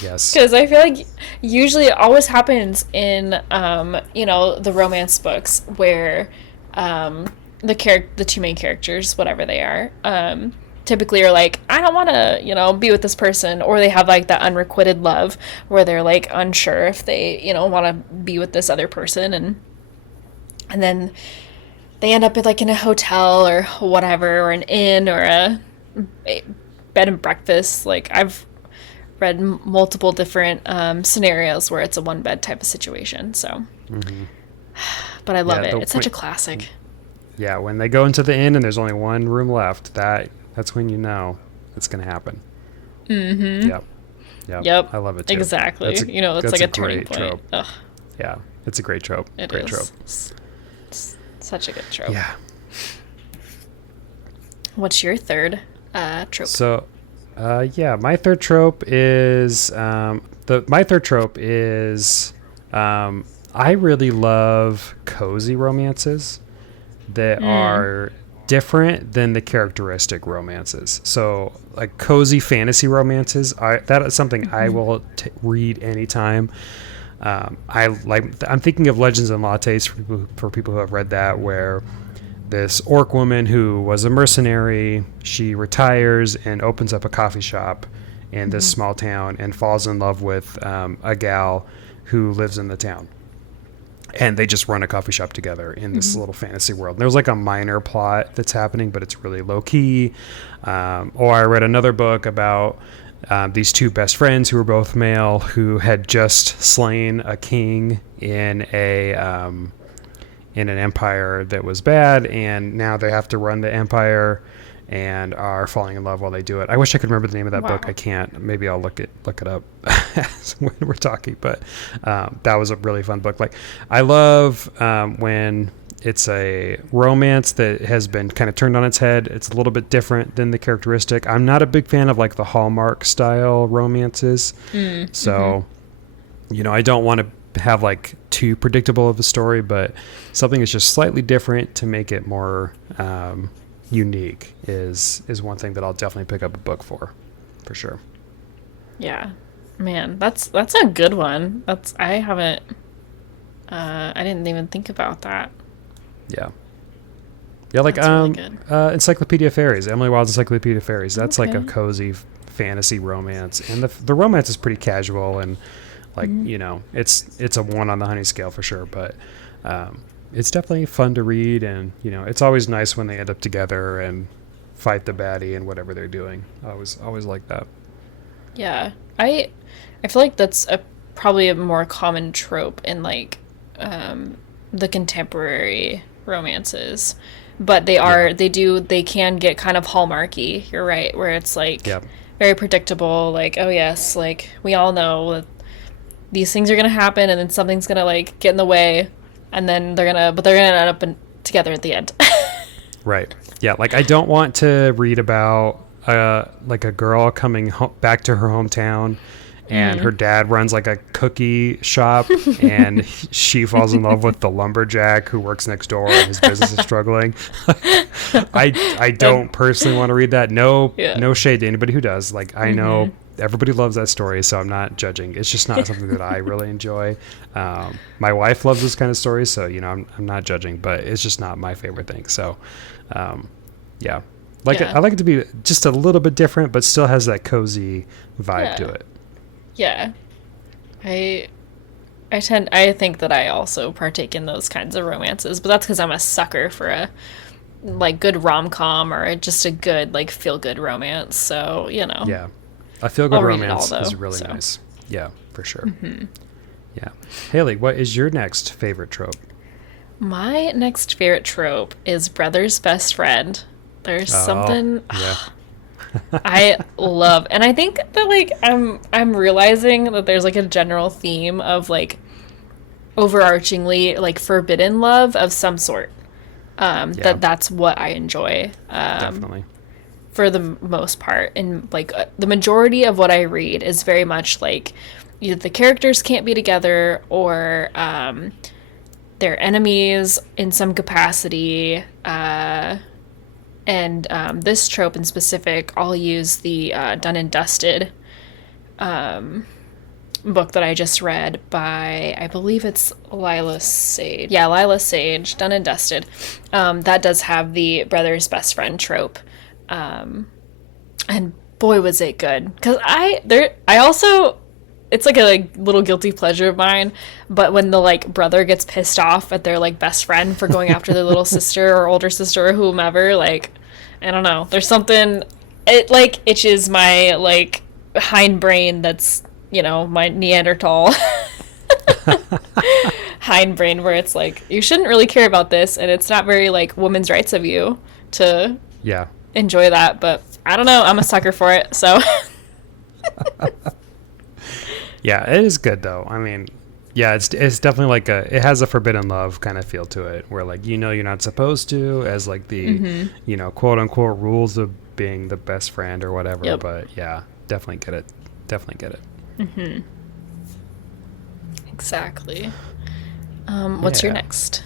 Yes. Because I feel like usually it always happens in the romance books where the two main characters, whatever they are, typically are like, I don't want to be with this person, or they have like that unrequited love where they're like unsure if they want to be with this other person, and then they end up in a hotel or whatever, or an inn, or a bed and breakfast. Like I've read multiple different scenarios where it's a one bed type of situation, so but I love it. It's such a classic. Yeah, when they go into the inn and there's only one room left, that's when it's going to happen. Mm-hmm. Yep. Yep. Yep. I love it too. Exactly. It's like a turning point. Trope. Ugh. Yeah. It's a great trope. Great trope. It's such a good trope. Yeah. What's your third trope? So, my third trope is I really love cozy romances that are different than the characteristic romances. So, like cozy fantasy romances, that is something I will read anytime. I'm thinking of Legends and Lattes for people who have read that, where this orc woman who was a mercenary, she retires and opens up a coffee shop in this small town and falls in love with a gal who lives in the town. And they just run a coffee shop together in this little fantasy world. And there's like a minor plot that's happening, but it's really low key. Or I read another book about these two best friends who were both male, who had just slain a king in an empire that was bad, and now they have to run the empire and are falling in love while they do it. I wish I could remember the name of that book. I can't. Maybe I'll look it up when we're talking. But that was a really fun book. Like, I love when it's a romance that has been kind of turned on its head. It's a little bit different than the characteristic. I'm not a big fan of like the Hallmark style romances. So, I don't want to have like too predictable of a story, but something that's just slightly different to make it more unique is one thing that I'll definitely pick up a book for sure. Yeah, man, that's a good one. I didn't even think about that. Yeah, like really good. Encyclopedia Fairies, Emily Wilde's Encyclopedia Fairies. That's like a cozy fantasy romance, and the romance is pretty casual and like it's a 1 on the honey scale for sure, but it's definitely fun to read, and it's always nice when they end up together and fight the baddie and whatever they're doing. I always like that. Yeah, I feel like that's probably a more common trope in like the contemporary romances, but they can get kind of Hallmarky. You're right, where it's like very predictable. Like, oh yes, like we all know that these things are gonna happen, and then something's gonna like get in the way, and then they're gonna end up together at the end. Right. Yeah. Like, I don't want to read about like a girl coming back to her hometown, and her dad runs like a cookie shop, and she falls in love with the lumberjack who works next door, and his business is struggling. I don't personally want to read that. No shade to anybody who does. Like, I know everybody loves that story, so I'm not judging. It's just not something that I really enjoy. My wife loves this kind of story, so I'm not judging, but it's just not my favorite thing. So, I like it to be just a little bit different, but still has that cozy vibe to it. Yeah, I think that I also partake in those kinds of romances, but that's because I'm a sucker for a like good rom-com or just a good like feel-good romance. So yeah, a feel-good romance is really nice. Yeah, for sure. Yeah, Haley, what is your next favorite trope? My next favorite trope is brother's best friend. There's something. Yeah. I love, and I think that like I'm realizing that there's like a general theme of like overarchingly like forbidden love of some sort. That's what I enjoy. Definitely. For the most part, and like the majority of what I read is very much like either the characters can't be together or they're enemies in some capacity. And this trope in specific, I'll use the Done and Dusted book that I just read by, I believe it's Lila Sage. Yeah, Lila Sage, Done and Dusted. That does have the brother's best friend trope. And boy, was it good. Because it's like a little guilty pleasure of mine, but when the like brother gets pissed off at their like best friend for going after their little sister or older sister or whomever, like, I don't know, there's something, it like itches my like hindbrain that's, my Neanderthal hindbrain, where it's like, you shouldn't really care about this, and it's not very like women's rights of you to enjoy that, but I don't know, I'm a sucker for it, so Yeah, it is good though. I mean, yeah, it's definitely like it has a forbidden love kind of feel to it, where like you're not supposed to, as like the quote unquote rules of being the best friend or whatever. Yep. But yeah, definitely get it. Definitely get it. Exactly. What's your Yeah. next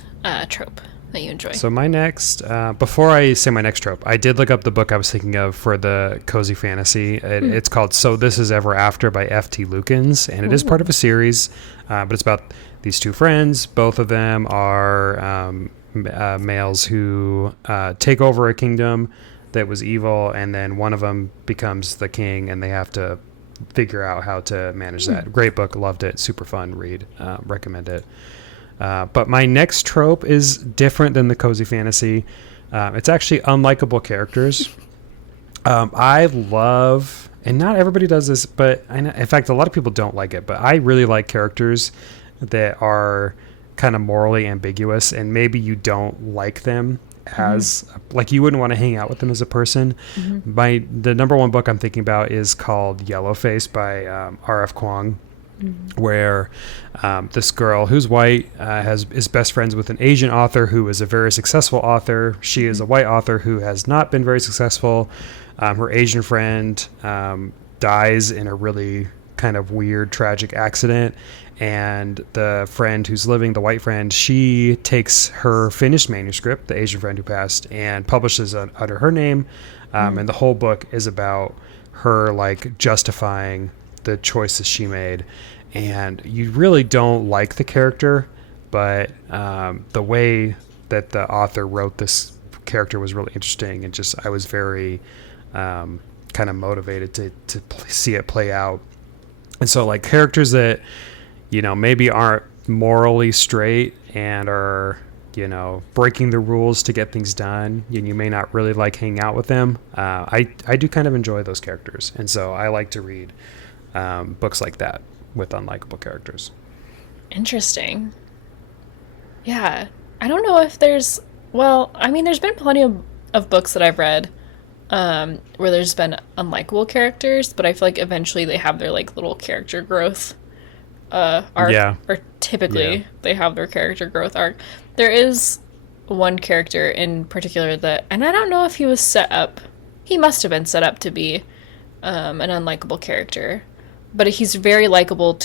trope that you enjoy? So my next, before I say my next trope, I did look up the book I was thinking of for the cozy fantasy. It's called "So This Is Ever After" by F.T. Lukens, and it is part of a series, but it's about these two friends. Both of them are males who take over a kingdom that was evil, and then one of them becomes the king, and they have to figure out how to manage that. Great book, loved it, super fun read, recommend it. But my next trope is different than the cozy fantasy. It's actually unlikable characters. I love, and not everybody does this, but in fact, a lot of people don't like it, but I really like characters that are kind of morally ambiguous, and maybe you don't like them as, like, you wouldn't want to hang out with them as a person. The number one book I'm thinking about is called Yellowface by R.F. Kuang. Where this girl who's white is best friends with an Asian author who is a very successful author. She is a white author who has not been very successful. Her Asian friend dies in a really kind of weird, tragic accident. And the friend who's living, the white friend, she takes her finished manuscript, the Asian friend who passed, and publishes it under her name. And the whole book is about her like justifying the choices she made, and you really don't like the character, but the way that the author wrote this character was really interesting, and just I was very kind of motivated to see it play out. And so like characters that maybe aren't morally straight and are breaking the rules to get things done, and you may not really like hanging out with them, I do kind of enjoy those characters, and so I like to read books like that with unlikable characters. Interesting. Yeah. I don't know if there's been plenty of books that I've read where there's been unlikable characters, but I feel like eventually they have their like little character growth arc. Yeah. Or typically they have their character growth arc. There is one character in particular and I don't know if he was he must have been set up to be an unlikable character, but he's very likable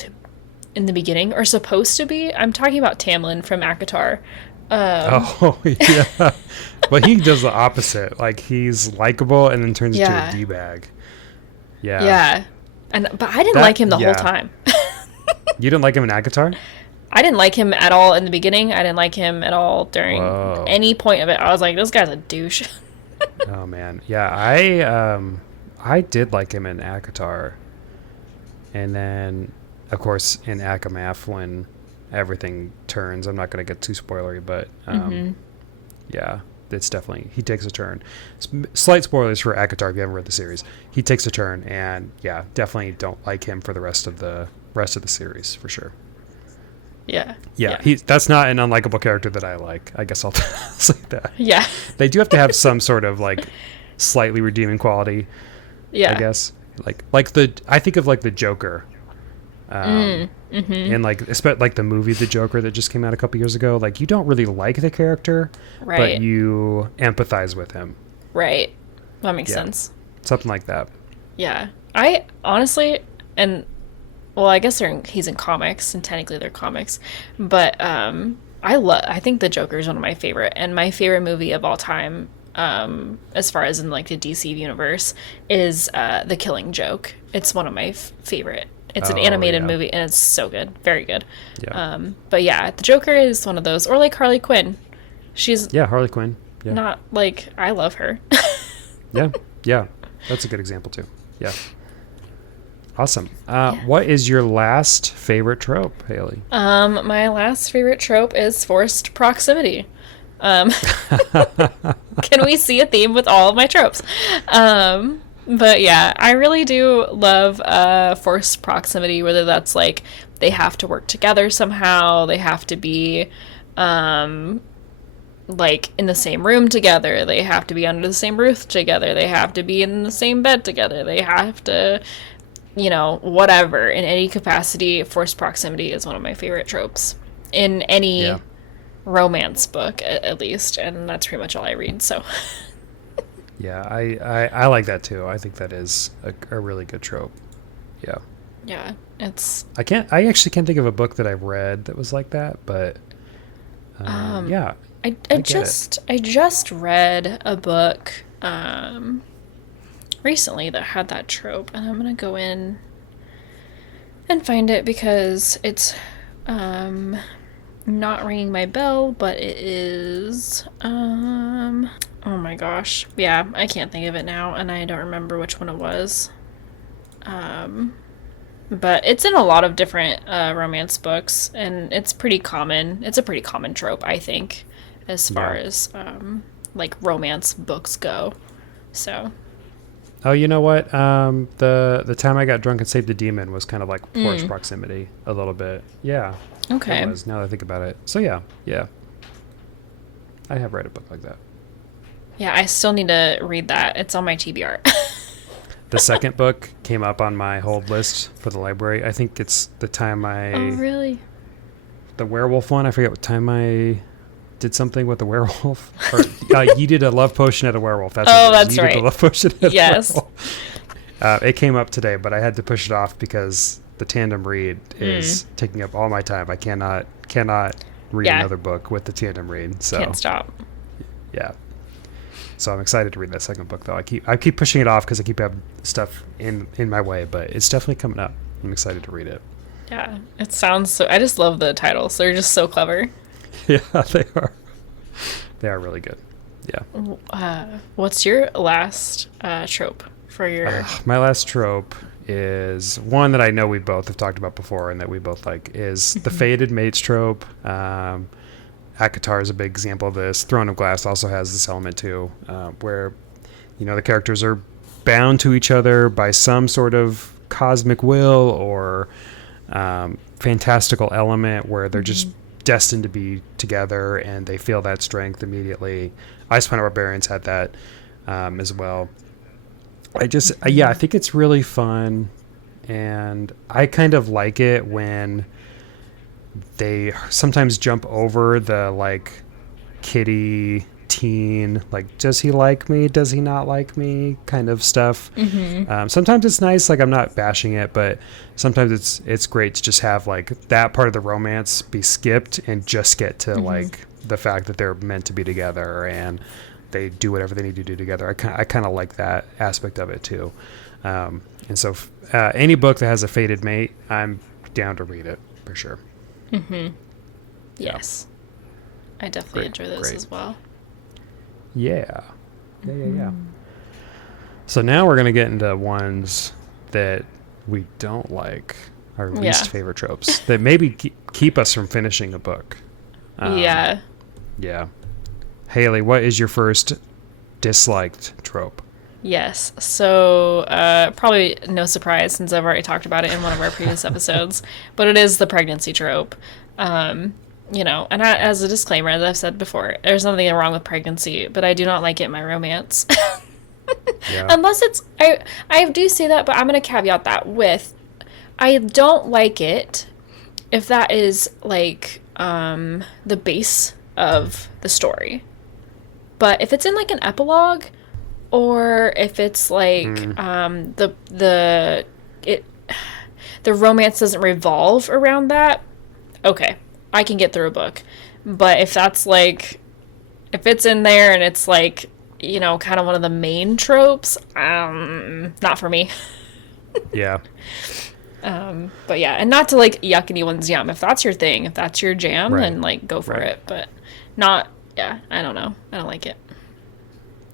in the beginning, or supposed to be. I'm talking about Tamlin from Akatar. Oh yeah, but he does the opposite. Like he's likable and then turns into a d-bag. Yeah. But I didn't like him the whole time. You didn't like him in Akatar? I didn't like him at all in the beginning. I didn't like him at all during any point of it. I was like, this guy's a douche. Oh man, yeah. I did like him in Akatar. And then, of course, in Akamath, when everything turns, I'm not going to get too spoilery, but yeah, it's definitely, he takes a turn. Slight spoilers for Akatar if you haven't read the series. He takes a turn, and yeah, definitely don't like him for the rest of the series, for sure. Yeah. That's not an unlikable character that I like. I guess I'll say that. Yeah. They do have to have some sort of like slightly redeeming quality. Yeah. I guess. I think of like the Joker, and like especially like the movie The Joker that just came out a couple years ago. Like you don't really like the character, but you empathize with him. Right. That makes sense. Something like that. Yeah. I honestly, I guess he's in comics, and technically they're comics, but I think the Joker is one of my favorite, and my favorite movie of all time. As far as in like the DC universe, is The Killing Joke. It's one of my favorite. It's an animated movie, and it's so good, very good. Yeah. But yeah, the Joker is one of those, or like Harley Quinn. She's Harley Quinn. Yeah. Not like, I love her. yeah, that's a good example too. Yeah. Awesome. What is your last favorite trope, Haley? My last favorite trope is forced proximity. Can we see a theme with all of my tropes? But yeah, I really do love forced proximity, whether that's like they have to work together somehow, they have to be like in the same room together, they have to be under the same roof together, they have to be in the same bed together, they have to whatever, in any capacity, forced proximity is one of my favorite tropes in any romance book, at least, and that's pretty much all I read, so. Yeah, I like that too. I think that is a really good trope. Yeah. Yeah, it's... I actually can't think of a book that I've read that was like that, but yeah. I just read a book recently that had that trope, and I'm gonna go in and find it because it's not ringing my bell, but it is oh my gosh, yeah, I can't think of it now, and I don't remember which one it was. But it's in a lot of different romance books, and it's pretty common. It's a pretty common trope, I think, as far as like romance books go. So. Oh, you know what? The time I got drunk and saved a demon was kind of like forced proximity a little bit. Yeah. Okay. It was, now that I think about it. So yeah. I have read a book like that. Yeah, I still need to read that. It's on my TBR. The second book came up on my hold list for the library. I think it's the time Oh, really? The werewolf one. I forget what time I did something with the werewolf. Or you did a love potion at a werewolf. That's that's you right. Did a love potion at a Yes. werewolf. It came up today, but I had to push it off because the tandem read is taking up all my time. I cannot read another book with the tandem read. So can't stop. Yeah. So I'm excited to read that second book, though. I keep pushing it off because I keep having stuff in my way, but it's definitely coming up. I'm excited to read it. Yeah, it sounds so... I just love the titles. They're just so clever. Yeah, they are. They are really good. Yeah. What's your last trope for your... My last trope is one that I know we both have talked about before and that we both like, is the fated mates trope. Akatar is a big example of this. Throne of Glass also has this element too, where, the characters are bound to each other by some sort of cosmic will or fantastical element where they're just destined to be together and they feel that strength immediately. Ice Planet Barbarians had that as well. I think it's really fun, and I kind of like it when they sometimes jump over the like kitty teen, like, does he like me, does he not like me kind of stuff. Sometimes it's nice, like I'm not bashing it, but sometimes it's great to just have like that part of the romance be skipped and just get to like the fact that they're meant to be together and they do whatever they need to do together. I kind of like that aspect of it too. And so any book that has a fated mate, I'm down to read it for sure. Yes. I definitely enjoy those as well. Yeah. So now we're going to get into ones that we don't like, our least favorite tropes, that maybe keep us from finishing a book. Yeah. Haley, what is your first disliked trope? Yes. So probably no surprise since I've already talked about it in one of our previous episodes, but it is the pregnancy trope. And as a disclaimer, as I've said before, there's nothing wrong with pregnancy, but I do not like it in my romance. Unless it's, I do say that, but I'm going to caveat that with, I don't like it if that is like the base of the story. But if it's in like an epilogue, or if it's like the romance doesn't revolve around that, okay, I can get through a book. But if that's like, if it's in there and it's like, kind of one of the main tropes, not for me. Yeah. But yeah, and not to like yuck anyone's yum. If that's your thing, if that's your jam, then like go for it. But not, I don't know. I don't like it.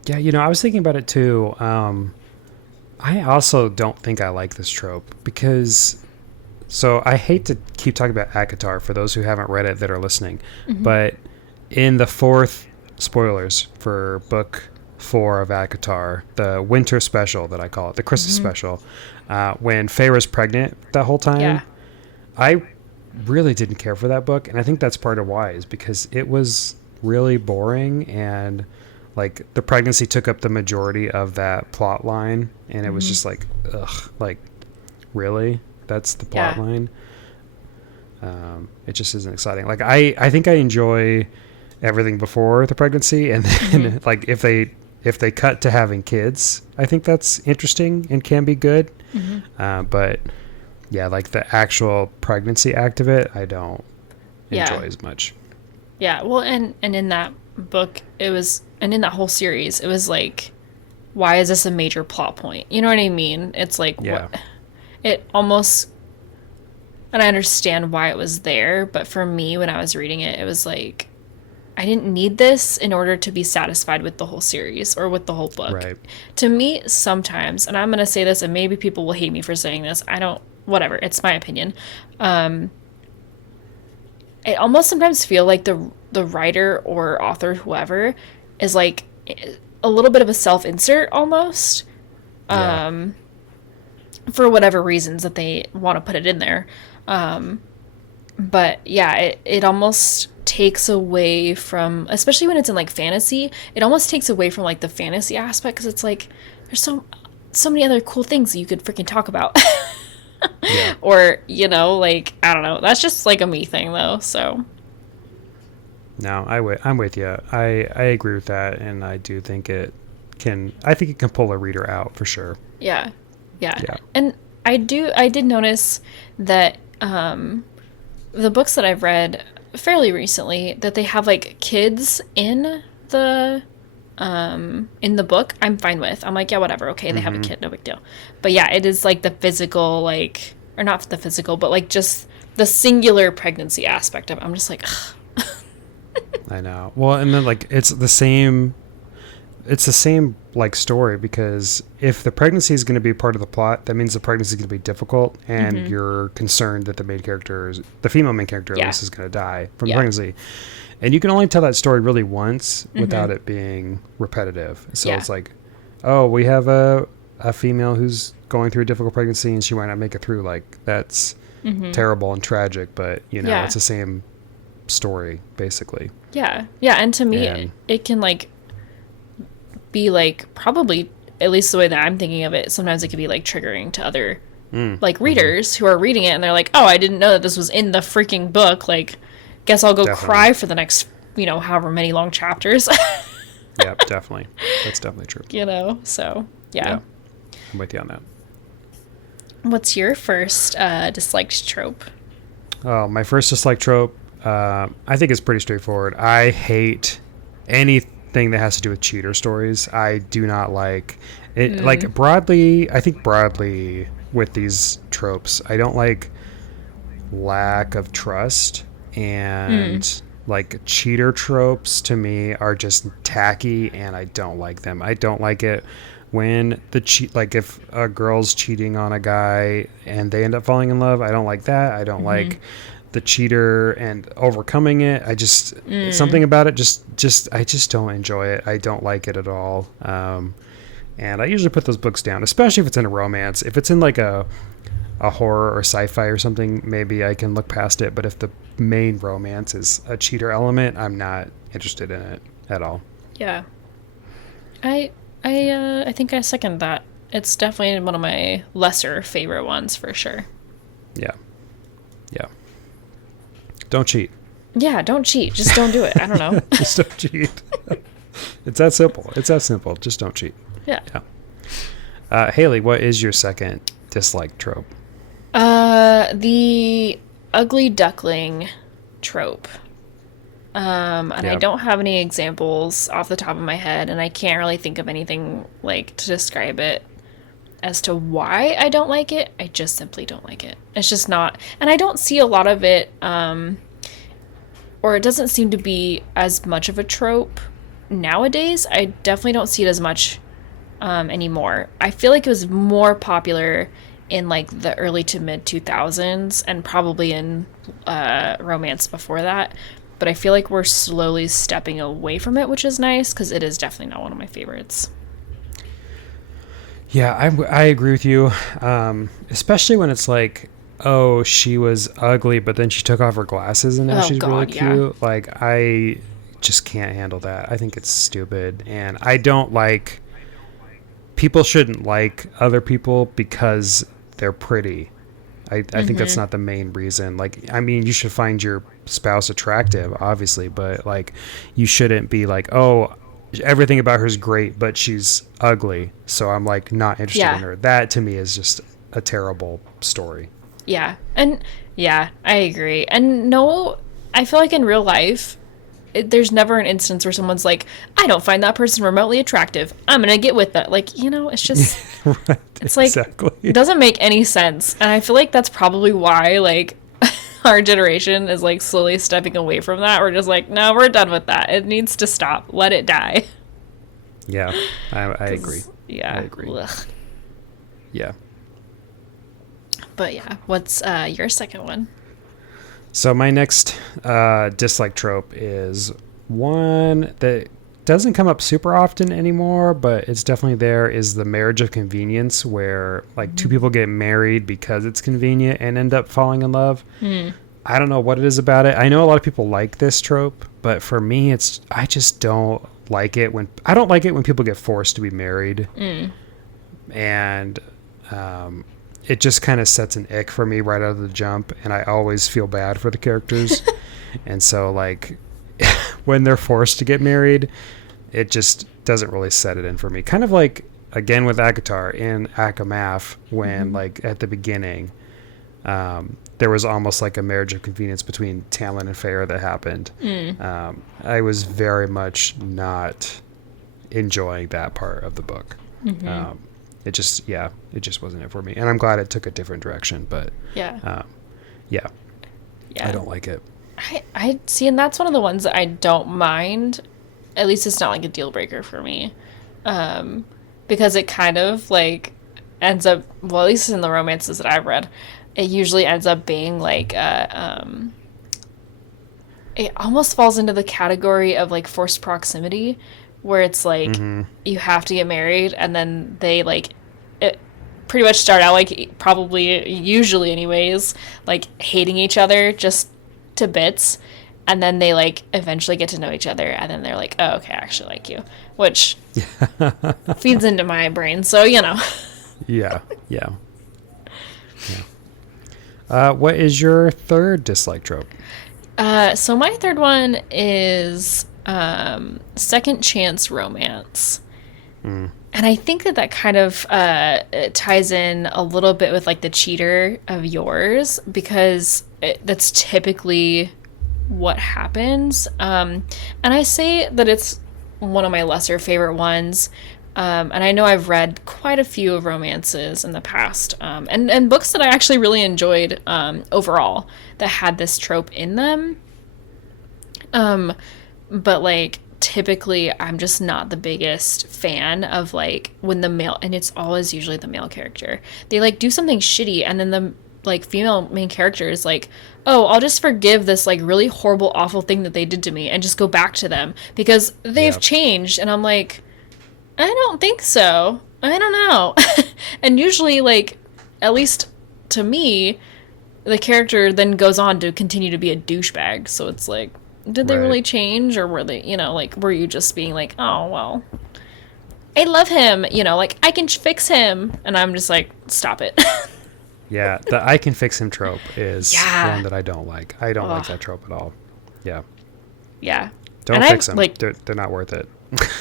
Yeah, I was thinking about it too. I also don't think I like this trope because, so I hate to keep talking about Akatar for those who haven't read it that are listening, but in the fourth, spoilers for book 4 of Akatar, the winter special that I call it, the Christmas special, when Feyre's pregnant that whole time, I really didn't care for that book, and I think that's part of why, is because it was really boring, and like the pregnancy took up the majority of that plot line, and it was just like, ugh, like really. That's the plot Yeah. line. It just isn't exciting. Like I think I enjoy everything before the pregnancy, and then like if they cut to having kids, I think that's interesting and can be good. But yeah, like the actual pregnancy act of it, I don't enjoy as much. Yeah, well, and in that book, it was, and in that whole series, it was like, why is this a major plot point? You know what I mean? It's like, Yeah. what, it almost, and I understand why it was there, but for me, when I was reading it, it was like, I didn't need this in order to be satisfied with the whole series or with the whole book. Right. To me, sometimes, and I'm going to say this, and maybe people will hate me for saying this, I don't, whatever, it's my opinion. It almost sometimes feel like the writer or author, whoever, is like a little bit of a self-insert almost, Yeah. for whatever reasons that they want to put it in there. But yeah, it almost takes away from, especially when it's in like fantasy, it almost takes away from like the fantasy aspect, because it's like there's so many other cool things that you could freaking talk about. Yeah. Or, you know, like, I don't know. That's just like a me thing though, so. No, I'm with you. I agree with that, and I do think it can pull a reader out for sure. Yeah. Yeah. Yeah. And I did notice that the books that I've read fairly recently, that they have like kids in the book, I'm fine with. I'm like, yeah, whatever. Okay, they have a kid, no big deal. But yeah, it is like the physical, like, or not the physical, but like just the singular pregnancy aspect of it. I'm just like, ugh. I know. Well, and then like it's the same like story, because if the pregnancy is going to be part of the plot, that means the pregnancy is going to be difficult, and you're concerned that the female main character at least, is going to die from the pregnancy. And you can only tell that story really once without it being repetitive. So it's like, oh, we have a female who's going through a difficult pregnancy and she might not make it through. Like, that's terrible and tragic, but you know, it's the same story basically. Yeah. And to me, it can like be like, probably, at least the way that I'm thinking of it, sometimes it can be like triggering to other like readers who are reading it, and they're like, oh, I didn't know that this was in the freaking book. Like, guess I'll go cry for the next, you know, however many long chapters. Yeah, definitely. That's definitely true. You know, so yeah. I'm with you on that. What's your first disliked trope? Oh, my first disliked trope, I think it's pretty straightforward. I hate anything that has to do with cheater stories. I do not like it. Like, broadly, I think broadly with these tropes, I don't like lack of trust, and like cheater tropes to me are just tacky, and I don't like them. I don't like it when like if a girl's cheating on a guy and they end up falling in love. I don't like that. I don't like the cheater and overcoming it. I just something about it I just don't enjoy it. I don't like it at all. And I usually put those books down, especially if it's in a romance. If it's in like a horror or sci-fi or something, maybe I can look past it. But if the main romance is a cheater element, I'm not interested in it at all. Yeah. I think I second that. It's definitely one of my lesser favorite ones for sure. Yeah. Don't cheat. Yeah, don't cheat. Just don't do it. I don't know. Just don't cheat. It's that simple. Just don't cheat. Yeah. Haley, what is your second dislike trope? The ugly duckling trope. And I don't have any examples off the top of my head, and I can't really think of anything like to describe it as to why I don't like it. I just simply don't like it. It's just not, and I don't see a lot of it, or it doesn't seem to be as much of a trope nowadays. I definitely don't see it as much anymore. I feel like it was more popular in like the early to mid 2000s, and probably in romance before that. But I feel like we're slowly stepping away from it, which is nice, because it is definitely not one of my favorites. Yeah, I agree with you, especially when it's like, oh, she was ugly, but then she took off her glasses and now she's really cute. Yeah. Like, I just can't handle that. I think it's stupid, and I don't like. People shouldn't like other people because they're pretty. I think that's not the main reason. Like, I mean, you should find your spouse attractive, obviously, but like, you shouldn't be like, oh, everything about her is great, but she's ugly, so I'm like not interested in her. That to me is just a terrible story. Yeah. And yeah, I agree. And no, I feel like in real life, there's never an instance where someone's like, I don't find that person remotely attractive, I'm gonna get with that. Like, you know, it's just Right, it's like it doesn't make any sense. And I feel like that's probably why like our generation is like slowly stepping away from that. We're just like, no, we're done with that. It needs to stop. Let it die. Yeah, I agree. Yeah, I agree. Ugh. Yeah. But yeah, what's your second one? So my next dislike trope is one that doesn't come up super often anymore, but it's definitely there, is the marriage of convenience, where like two people get married because it's convenient and end up falling in love. I don't know what it is about it. I know a lot of people like this trope, but for me, I just don't like it when people get forced to be married. And it just kind of sets an ick for me right out of the jump, and I always feel bad for the characters. And so like when they're forced to get married, it just doesn't really set it in for me. Kind of like again with Akatar in Akamath, when like at the beginning there was almost like a marriage of convenience between Tamlin and Feyre that happened. I was very much not enjoying that part of the book. It just wasn't it for me, and I'm glad it took a different direction, but yeah, I don't like it. I see, and that's one of the ones that I don't mind. At least it's not like a deal breaker for me, because it kind of like ends up, well, at least in the romances that I've read, it usually ends up being like it almost falls into the category of like forced proximity, where it's like you have to get married, and then they like it pretty much start out like, probably usually anyways, like hating each other just to bits, and then they like eventually get to know each other, and then they're like, oh, okay, I actually like you, which feeds into my brain, so you know. Yeah. What is your third dislike trope? So my third one is second chance romance. And I think that kind of ties in a little bit with like the cheater of yours, because that's typically what happens. And I say that it's one of my lesser favorite ones. And I know I've read quite a few of romances in the past, and books that I actually really enjoyed overall that had this trope in them. But like typically I'm just not the biggest fan of like when the male, and it's always usually the male character, they like do something shitty, and then the like female main character is like, oh, I'll just forgive this like really horrible, awful thing that they did to me and just go back to them because they've changed. And I'm like, I don't think so. I don't know. And usually, like, at least to me, the character then goes on to continue to be a douchebag. So it's like, did they really change? Or were they, you know, like, were you just being like, oh, well, I love him, you know, like, I can fix him. And I'm just like, stop it. Yeah, the I can fix him trope is one that I don't like. I don't like that trope at all. Yeah. Yeah. Don't fix them. Like, they're not worth it.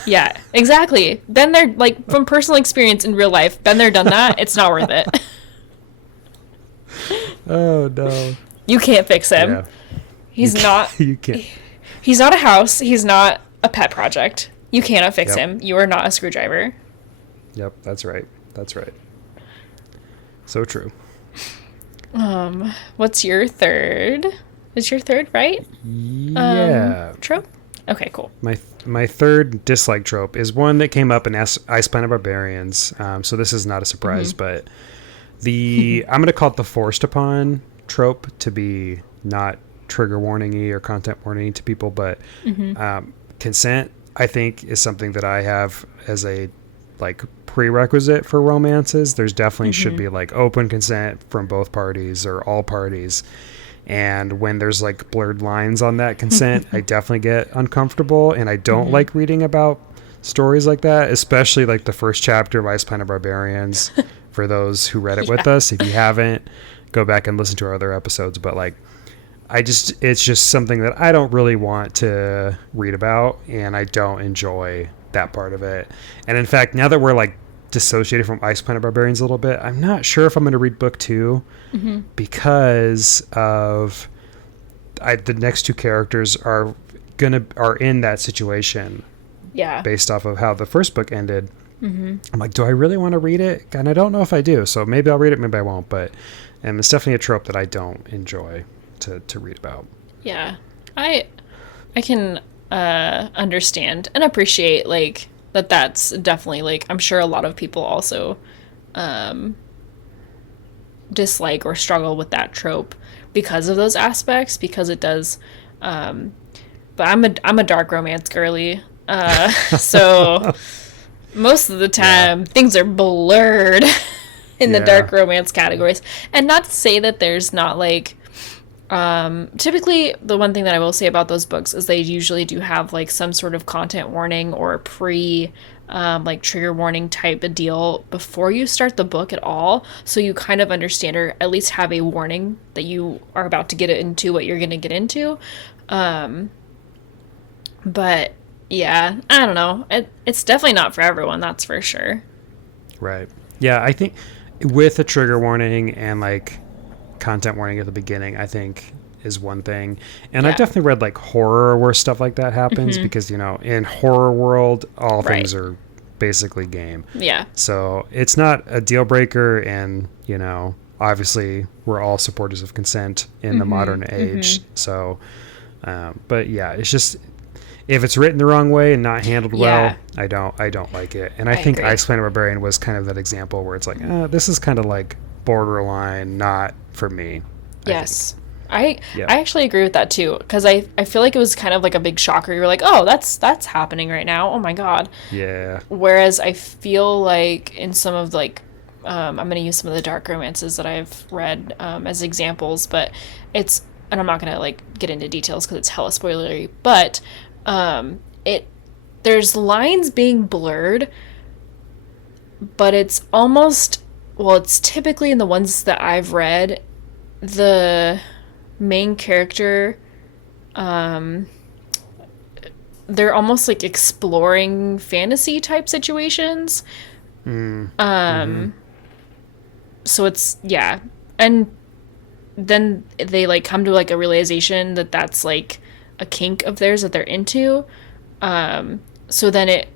Yeah, exactly. Been there, like, from personal experience in real life, been there, done that, it's not worth it. Oh, no. You can't fix him. Yeah. He's not... You can't. He's not a house. He's not a pet project. You cannot fix him. You are not a screwdriver. Yep, that's right. That's right. So true. What's your third? Is your third right? Yeah. Trope? Okay, cool. My third dislike trope is one that came up in Ice Planet Barbarians. So this is not a surprise, but I'm going to call it the forced upon trope, to be not trigger warning-y or content warning to people, but consent, I think, is something that I have as a like prerequisite for romances. There's definitely should be like open consent from both parties or all parties. And when there's like blurred lines on that consent, I definitely get uncomfortable, and I don't like reading about stories like that, especially like the first chapter of Ice Planet Barbarians for those who read it with us. If you haven't, go back and listen to our other episodes. But like, it's just something that I don't really want to read about, and I don't enjoy that part of it. And in fact, now that we're like dissociated from Ice Planet Barbarians a little bit, I'm not sure if I'm going to read book 2 because of the next 2 characters are in that situation. Yeah. Based off of how the first book ended. I'm like, do I really want to read it? And I don't know if I do. So maybe I'll read it, maybe I won't. But it's definitely a trope that I don't enjoy to read about. Yeah. I can understand and appreciate like that's definitely like, I'm sure a lot of people also dislike or struggle with that trope because of those aspects, because it does but I'm a dark romance girly, so most of the time things are blurred in the dark romance categories. And not to say that there's not like typically the one thing that I will say about those books is they usually do have like some sort of content warning or like trigger warning type of deal before you start the book at all, so you kind of understand or at least have a warning that you are about to get into what you're going to get into. But yeah, I don't know, it's definitely not for everyone, that's for sure. Right. Yeah, I think with a trigger warning and like content warning at the beginning, I think is one thing. And I've definitely read like horror where stuff like that happens because, you know, in horror world, all things are basically game. Yeah. So it's not a deal breaker. And, you know, obviously we're all supporters of consent in the modern age. So, but yeah, it's just, if it's written the wrong way and not handled well, I don't like it. And I think agree. Ice Planet Barbarian was kind of that example where it's like, this is kind of like borderline, not for me. Yes. I actually agree with that too, because I feel like it was kind of like a big shocker. You were like, oh, that's happening right now. Oh my god. Yeah. Whereas I feel like in some of like, I'm going to use some of the dark romances that I've read as examples, but it's, and I'm not going to like get into details because it's hella spoilery, but there's lines being blurred, but it's almost, well, it's typically in the ones that I've read, the main character, they're almost like exploring fantasy type situations. So it's, and then they like come to like a realization that that's like a kink of theirs that they're into. So then it,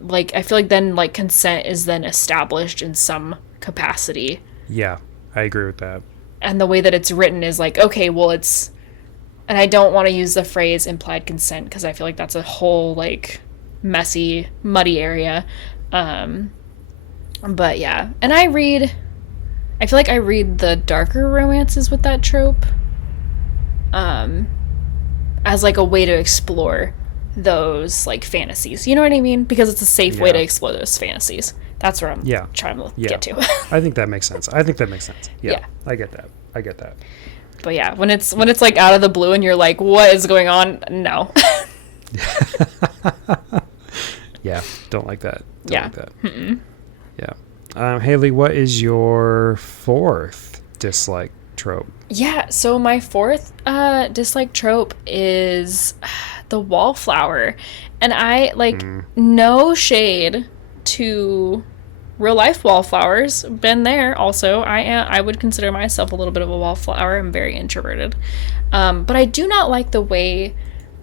like, I feel like then like consent is then established in some capacity. Yeah, I agree with that. And the way that it's written is like, okay, well, it's, and I don't want to use the phrase implied consent because I feel like that's a whole like messy, muddy area. But yeah, and I feel like I read the darker romances with that trope as like a way to explore those like fantasies. You know what I mean? Because it's a safe way to explore those fantasies. That's where I'm trying to get to. I think that makes sense. Yeah, I get that. But yeah, when it's like out of the blue and you're like, what is going on? No. Yeah, don't like that. Don't like that. Yeah. Haley, what is your fourth dislike trope? Yeah, so my fourth dislike trope is the wallflower. And I, like, no shade to real life wallflowers. Been there also. I would consider myself a little bit of a wallflower. I'm very introverted. But I do not like the way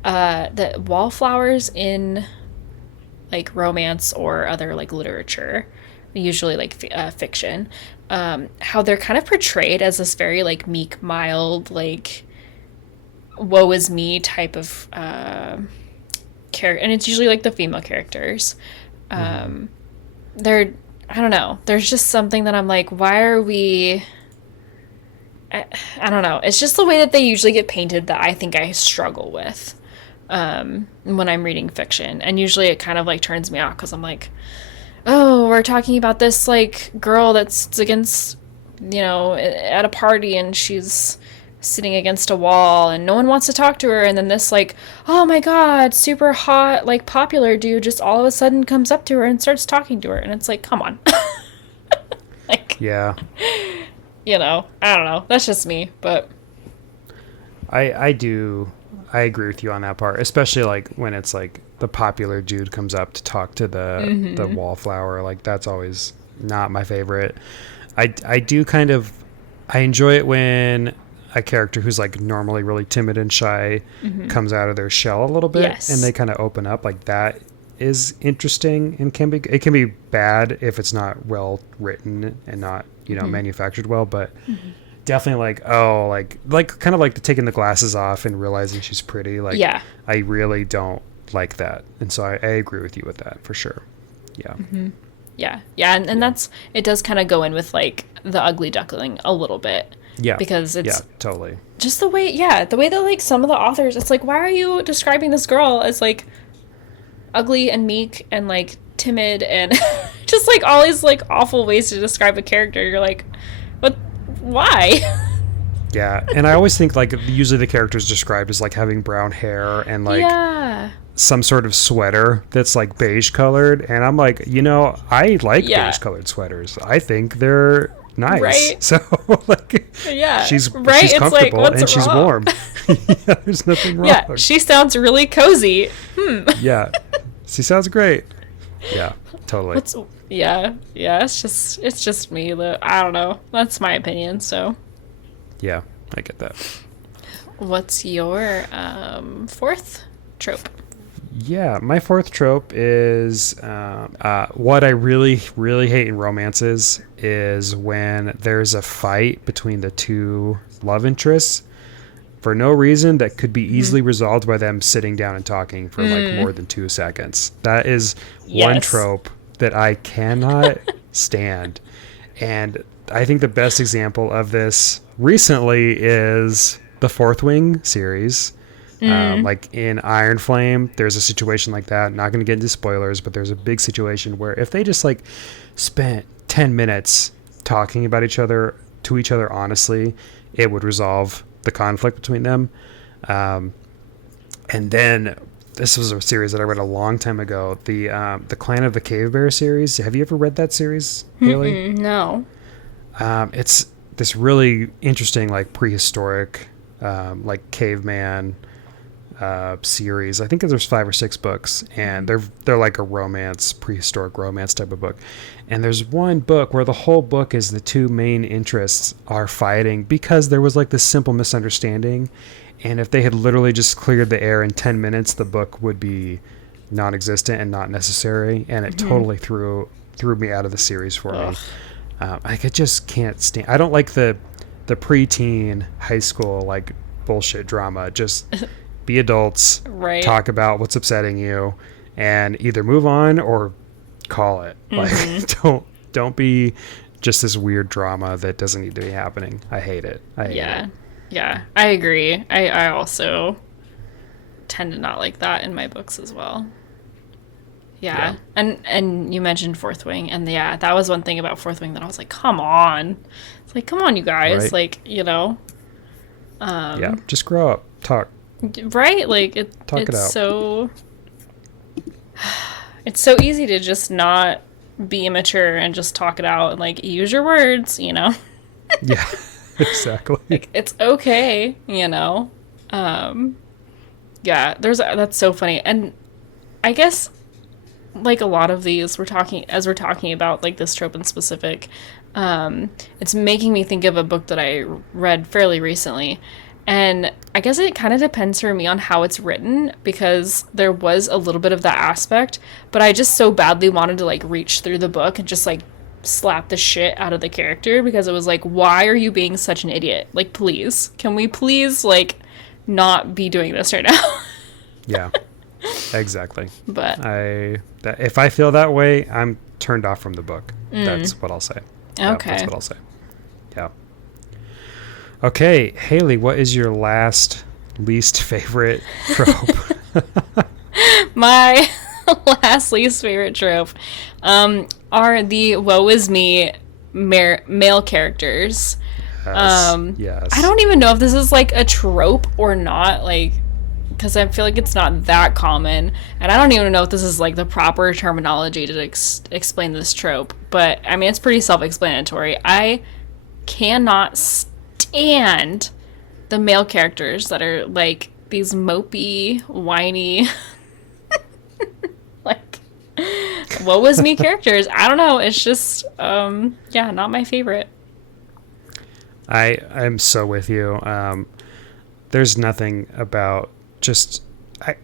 that wallflowers in, like, romance or other, like, literature, usually like fiction, how they're kind of portrayed as this very like meek, mild, like woe is me type of character, and it's usually like the female characters. They're, I don't know, there's just something that I'm like, why are we, I don't know, it's just the way that they usually get painted that I think I struggle with when I'm reading fiction, and usually it kind of like turns me off because I'm like, oh, we're talking about this, like, girl that's against, you know, at a party, and she's sitting against a wall, and no one wants to talk to her, and then this, like, oh my god, super hot, like, popular dude just all of a sudden comes up to her and starts talking to her, and it's like, come on. Yeah. You know, I don't know. That's just me, but I agree with you on that part, especially like when it's like the popular dude comes up to talk to the wallflower. Like that's always not my favorite. I do kind of I enjoy it when a character who's like normally really timid and shy comes out of their shell a little bit, Yes. and they kind of open up. Like that is interesting and it can be bad if it's not well written and not, you know, manufactured well, but definitely like kind of like the taking the glasses off and realizing she's pretty. Like, yeah. I really don't like that. And so I agree with you with that for sure. Yeah. Yeah. Yeah. And that's, it does kind of go in with like the ugly duckling a little bit. Yeah. Because it's totally. just the way that like some of the authors, it's like, why are you describing this girl as like ugly and meek and like timid and just like all these like awful ways to describe a character? You're like, what? Why? Yeah. And I always think like usually the character is described as like having brown hair and like some sort of sweater that's like beige colored. And I'm like, you know, I like beige colored sweaters. I think they're nice. Right. So like, she's comfortable like, and she's warm. Yeah, there's nothing wrong. Yeah, she sounds really cozy. Yeah, she sounds great. Yeah, totally. It's just me. I don't know. That's my opinion. So, yeah, I get that. What's your fourth trope? Yeah, my fourth trope is what I really, really hate in romances is when there's a fight between the two love interests for no reason that could be easily resolved by them sitting down and talking for like more than 2 seconds. That is one trope that I cannot stand. And I think the best example of this recently is the Fourth Wing series. Like in Iron Flame, there's a situation like that. Not going to get into spoilers, but there's a big situation where if they just like spent 10 minutes talking about each other to each other honestly, it would resolve the conflict between them. And then this was a series that I read a long time ago, the Clan of the Cave Bear series. Have you ever read that series, Haley? No. It's this really interesting, like prehistoric, like caveman series. I think there's 5 or 6 books, and they're like a romance, prehistoric romance type of book. And there's one book where the whole book is the two main interests are fighting because there was like this simple misunderstanding, and if they had literally just cleared the air in 10 minutes, the book would be non-existent and not necessary. And it totally threw me out of the series for me. I just can't stand. I don't like the preteen high school like bullshit drama. Just be adults, talk about what's upsetting you, and either move on or call it. Like, don't be just this weird drama that doesn't need to be happening. I hate it. I hate it. Yeah, I agree. I also tend to not like that in my books as well. Yeah. And you mentioned Fourth Wing, and that was one thing about Fourth Wing that I was like, come on. It's like, come on, you guys. Right. Like, you know. Just grow up. Talk. Right? Like, it's it out. so... It's so easy to just not be immature and just talk it out and, like, use your words, you know? Yeah, exactly. Like, it's okay, you know? That's so funny. And I guess, like, a lot of these we're talking about, like, this trope in specific, it's making me think of a book that I read fairly recently. And I guess it kind of depends for me on how it's written, because there was a little bit of that aspect, but I just so badly wanted to, like, reach through the book and just, like, slap the shit out of the character, because it was like, why are you being such an idiot? Like, please. Can we please, like, not be doing this right now? Yeah, exactly. But if I feel that way, I'm turned off from the book. That's what I'll say. Okay. That's what I'll say. Yeah. Okay, Haley, what is your least favorite trope? My last least favorite trope are the woe is me male characters. Yes. I don't even know if this is like a trope or not, like, because I feel like it's not that common, and I don't even know if this is like the proper terminology to explain this trope, but I mean, it's pretty self-explanatory. I cannot stand the male characters that are like these mopey, whiny, like, woe is me characters. I don't know. It's just, yeah, not my favorite. I'm so with you. There's nothing about just,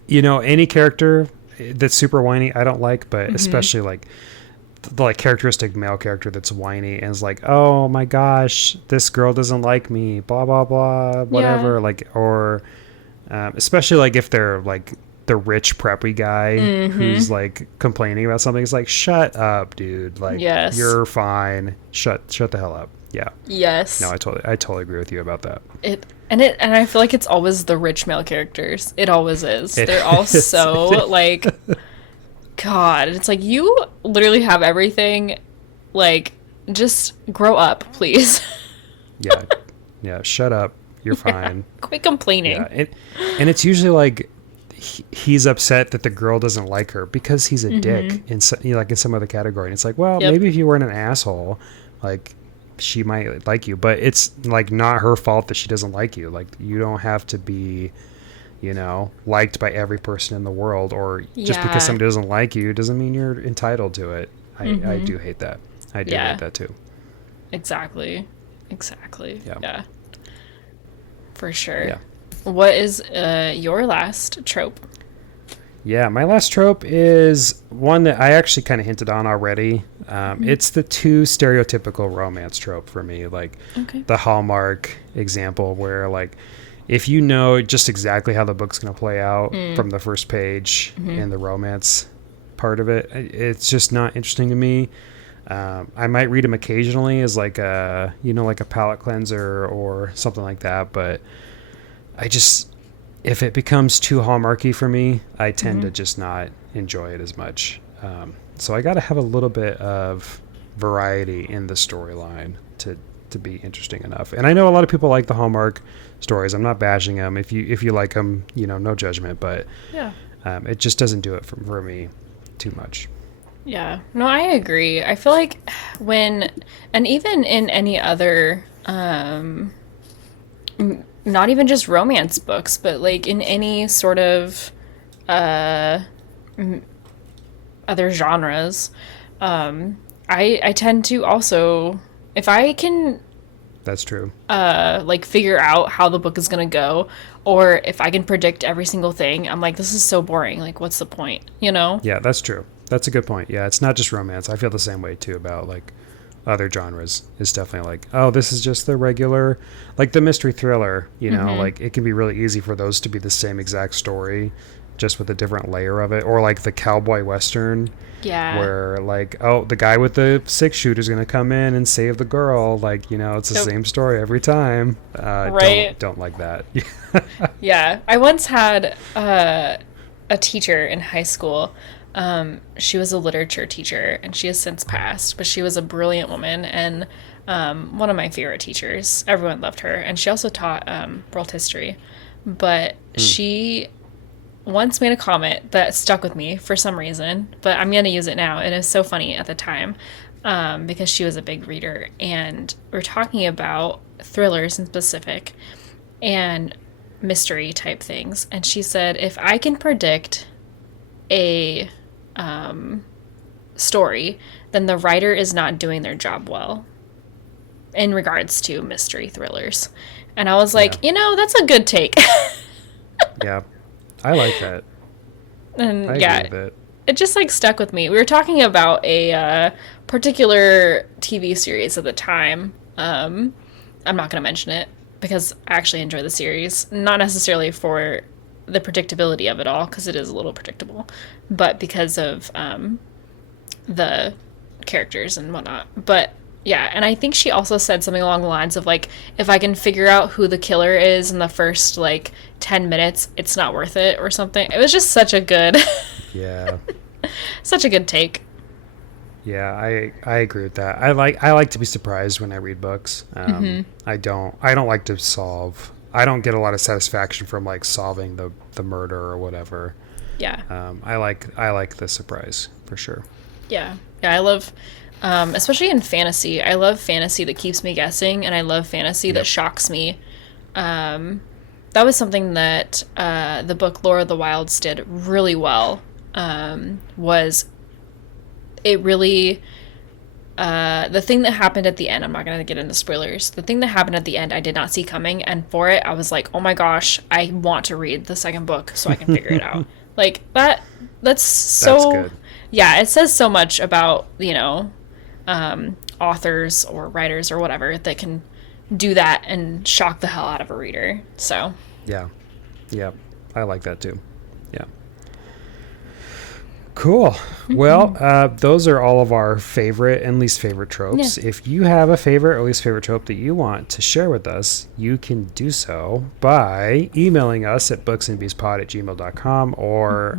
any character that's super whiny I don't like, but especially like the like characteristic male character that's whiny and is like, oh my gosh, this girl doesn't like me, blah blah blah, whatever. Yeah. Like, or especially like if they're like the rich preppy guy who's like complaining about something. It's like, shut up, dude. Like, you're fine. Shut the hell up. Yeah. Yes. No, I totally agree with you about that. And I feel like it's always the rich male characters. It always is. They're all so like, God, it's like, you literally have everything. Like, just grow up, please. Yeah. Shut up. You're fine. Quit complaining. Yeah. And it's usually like he's upset that the girl doesn't like her because he's a dick in some other category. And it's like, well, maybe if you weren't an asshole, like, she might like you, but it's like not her fault that she doesn't like you. Like, you don't have to be, liked by every person in the world, or just because somebody doesn't like you doesn't mean you're entitled to it. I do hate that. I do hate that too. Exactly. Yeah. For sure. Yeah. What is your last trope? Yeah, my last trope is one that I actually kind of hinted on already. It's the too stereotypical romance trope for me, like the Hallmark example where, like, if you know just exactly how the book's going to play out from the first page in the romance part of it, it's just not interesting to me. I might read them occasionally as like a palate cleanser or something like that, but if it becomes too Hallmarky for me, I tend to just not enjoy it as much. So I got to have a little bit of variety in the storyline to be interesting enough. And I know a lot of people like the Hallmark stories. I'm not bashing them. If you like them, no judgment. But it just doesn't do it for me too much. Yeah. No, I agree. I feel like and even in any other, not even just romance books, but like in any sort of other genres, I tend to also, if I can, that's true, like figure out how the book is gonna go, or if I can predict every single thing, I'm like, this is so boring, like, what's the point, Yeah, that's true. That's a good point. Yeah, it's not just romance. I feel the same way too about like other genres. It's definitely like, oh, this is just the regular, like the mystery thriller, like it can be really easy for those to be the same exact story, just with a different layer of it. Or like the cowboy western, where like, oh, the guy with the 6-shooter is going to come in and save the girl. Like, it's the same story every time. Right. Don't like that. Yeah. I once had a teacher in high school. She was a literature teacher, and she has since passed, but she was a brilliant woman and one of my favorite teachers. Everyone loved her, and she also taught world history. But she once made a comment that stuck with me for some reason, but I'm going to use it now, and it was so funny at the time because she was a big reader, and we're talking about thrillers in specific and mystery type things, and she said, if I can predict a story, then the writer is not doing their job well in regards to mystery thrillers. And I was like, that's a good take. Yeah, I like that. And I agree with it. It just like stuck with me. We were talking about a particular TV series at the time. I'm not going to mention it because I actually enjoy the series, not necessarily for the predictability of it all, because it is a little predictable, but because of the characters and whatnot. But yeah, and I think she also said something along the lines of like, if I can figure out who the killer is in the first like 10 minutes, it's not worth it, or something. It was just such a good such a good take. Yeah, I agree with that. I like to be surprised when I read books. I don't like to solve I don't get a lot of satisfaction from like solving the murder or whatever. Yeah. I like the surprise for sure. Yeah. Yeah, I love, especially in fantasy, I love fantasy that keeps me guessing, and I love fantasy that shocks me. That was something that the book Lore of the Wilds did really well. Was it really... the thing that happened at the end, I'm not going to get into spoilers. The thing that happened at the end, I did not see coming. And for it, I was like, oh my gosh, I want to read the second book so I can figure it out. Like that's so, that's good. Yeah, it says so much about, authors or writers or whatever that can do that and shock the hell out of a reader. So yeah. I like that too. Yeah. Cool. Well, those are all of our favorite and least favorite tropes. Yeah. If you have a favorite or least favorite trope that you want to share with us, you can do so by emailing us at booksandbeespod@gmail.com or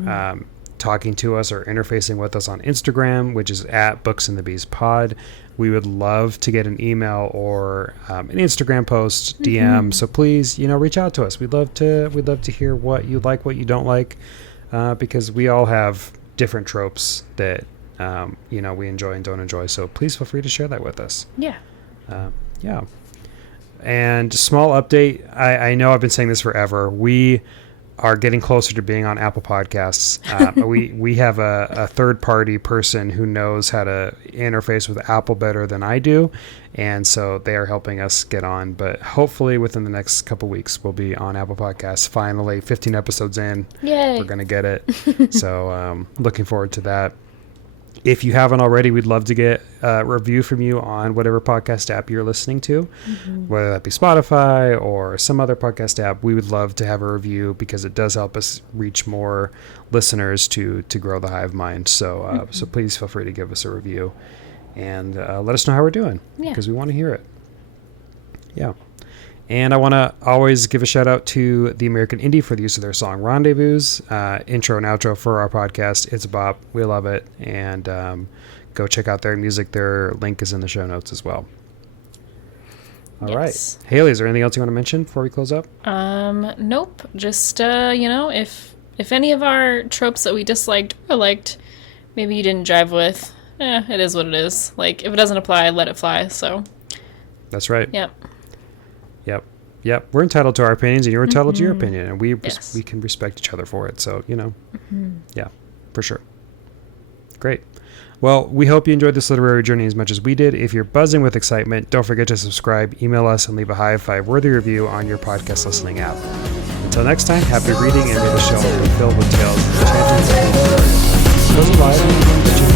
talking to us or interfacing with us on Instagram, which is at booksandthebeespod. We would love to get an email or an Instagram post, DM. So please, reach out to us. We'd love to hear what you like, what you don't like, because we all have different tropes that we enjoy and don't enjoy, so please feel free to share that with us. yeah. And small update, I know I've been saying this forever, we are getting closer to being on Apple Podcasts. We have a third party person who knows how to interface with Apple better than I do, and so they are helping us get on, but hopefully within the next couple weeks we'll be on Apple Podcasts. Finally, 15 episodes in. Yay. We're gonna get it. So looking forward to that. If you haven't already, we'd love to get a review from you on whatever podcast app you're listening to, whether that be Spotify or some other podcast app. We would love to have a review because it does help us reach more listeners to grow the Hive Mind. So so please feel free to give us a review and let us know how we're doing, because we want to hear it. Yeah. And I want to always give a shout out to the American Indie for the use of their song Rendezvous, intro and outro for our podcast. It's a bop. We love it. And go check out their music. Their link is in the show notes as well. All right. Haley, is there anything else you want to mention before we close up? Nope. Just, if any of our tropes that we disliked or liked, maybe you didn't jive with, it is what it is. Like, if it doesn't apply, let it fly. So. That's right. Yep. Yep. We're entitled to our opinions, and you're entitled to your opinion, and we can respect each other for it. So, yeah, for sure. Great. Well, we hope you enjoyed this literary journey as much as we did. If you're buzzing with excitement, don't forget to subscribe, email us, and leave a high 5-worthy review on your podcast listening app. Until next time, happy reading, and may the shelf be filled with tales of enchanting. Close the light.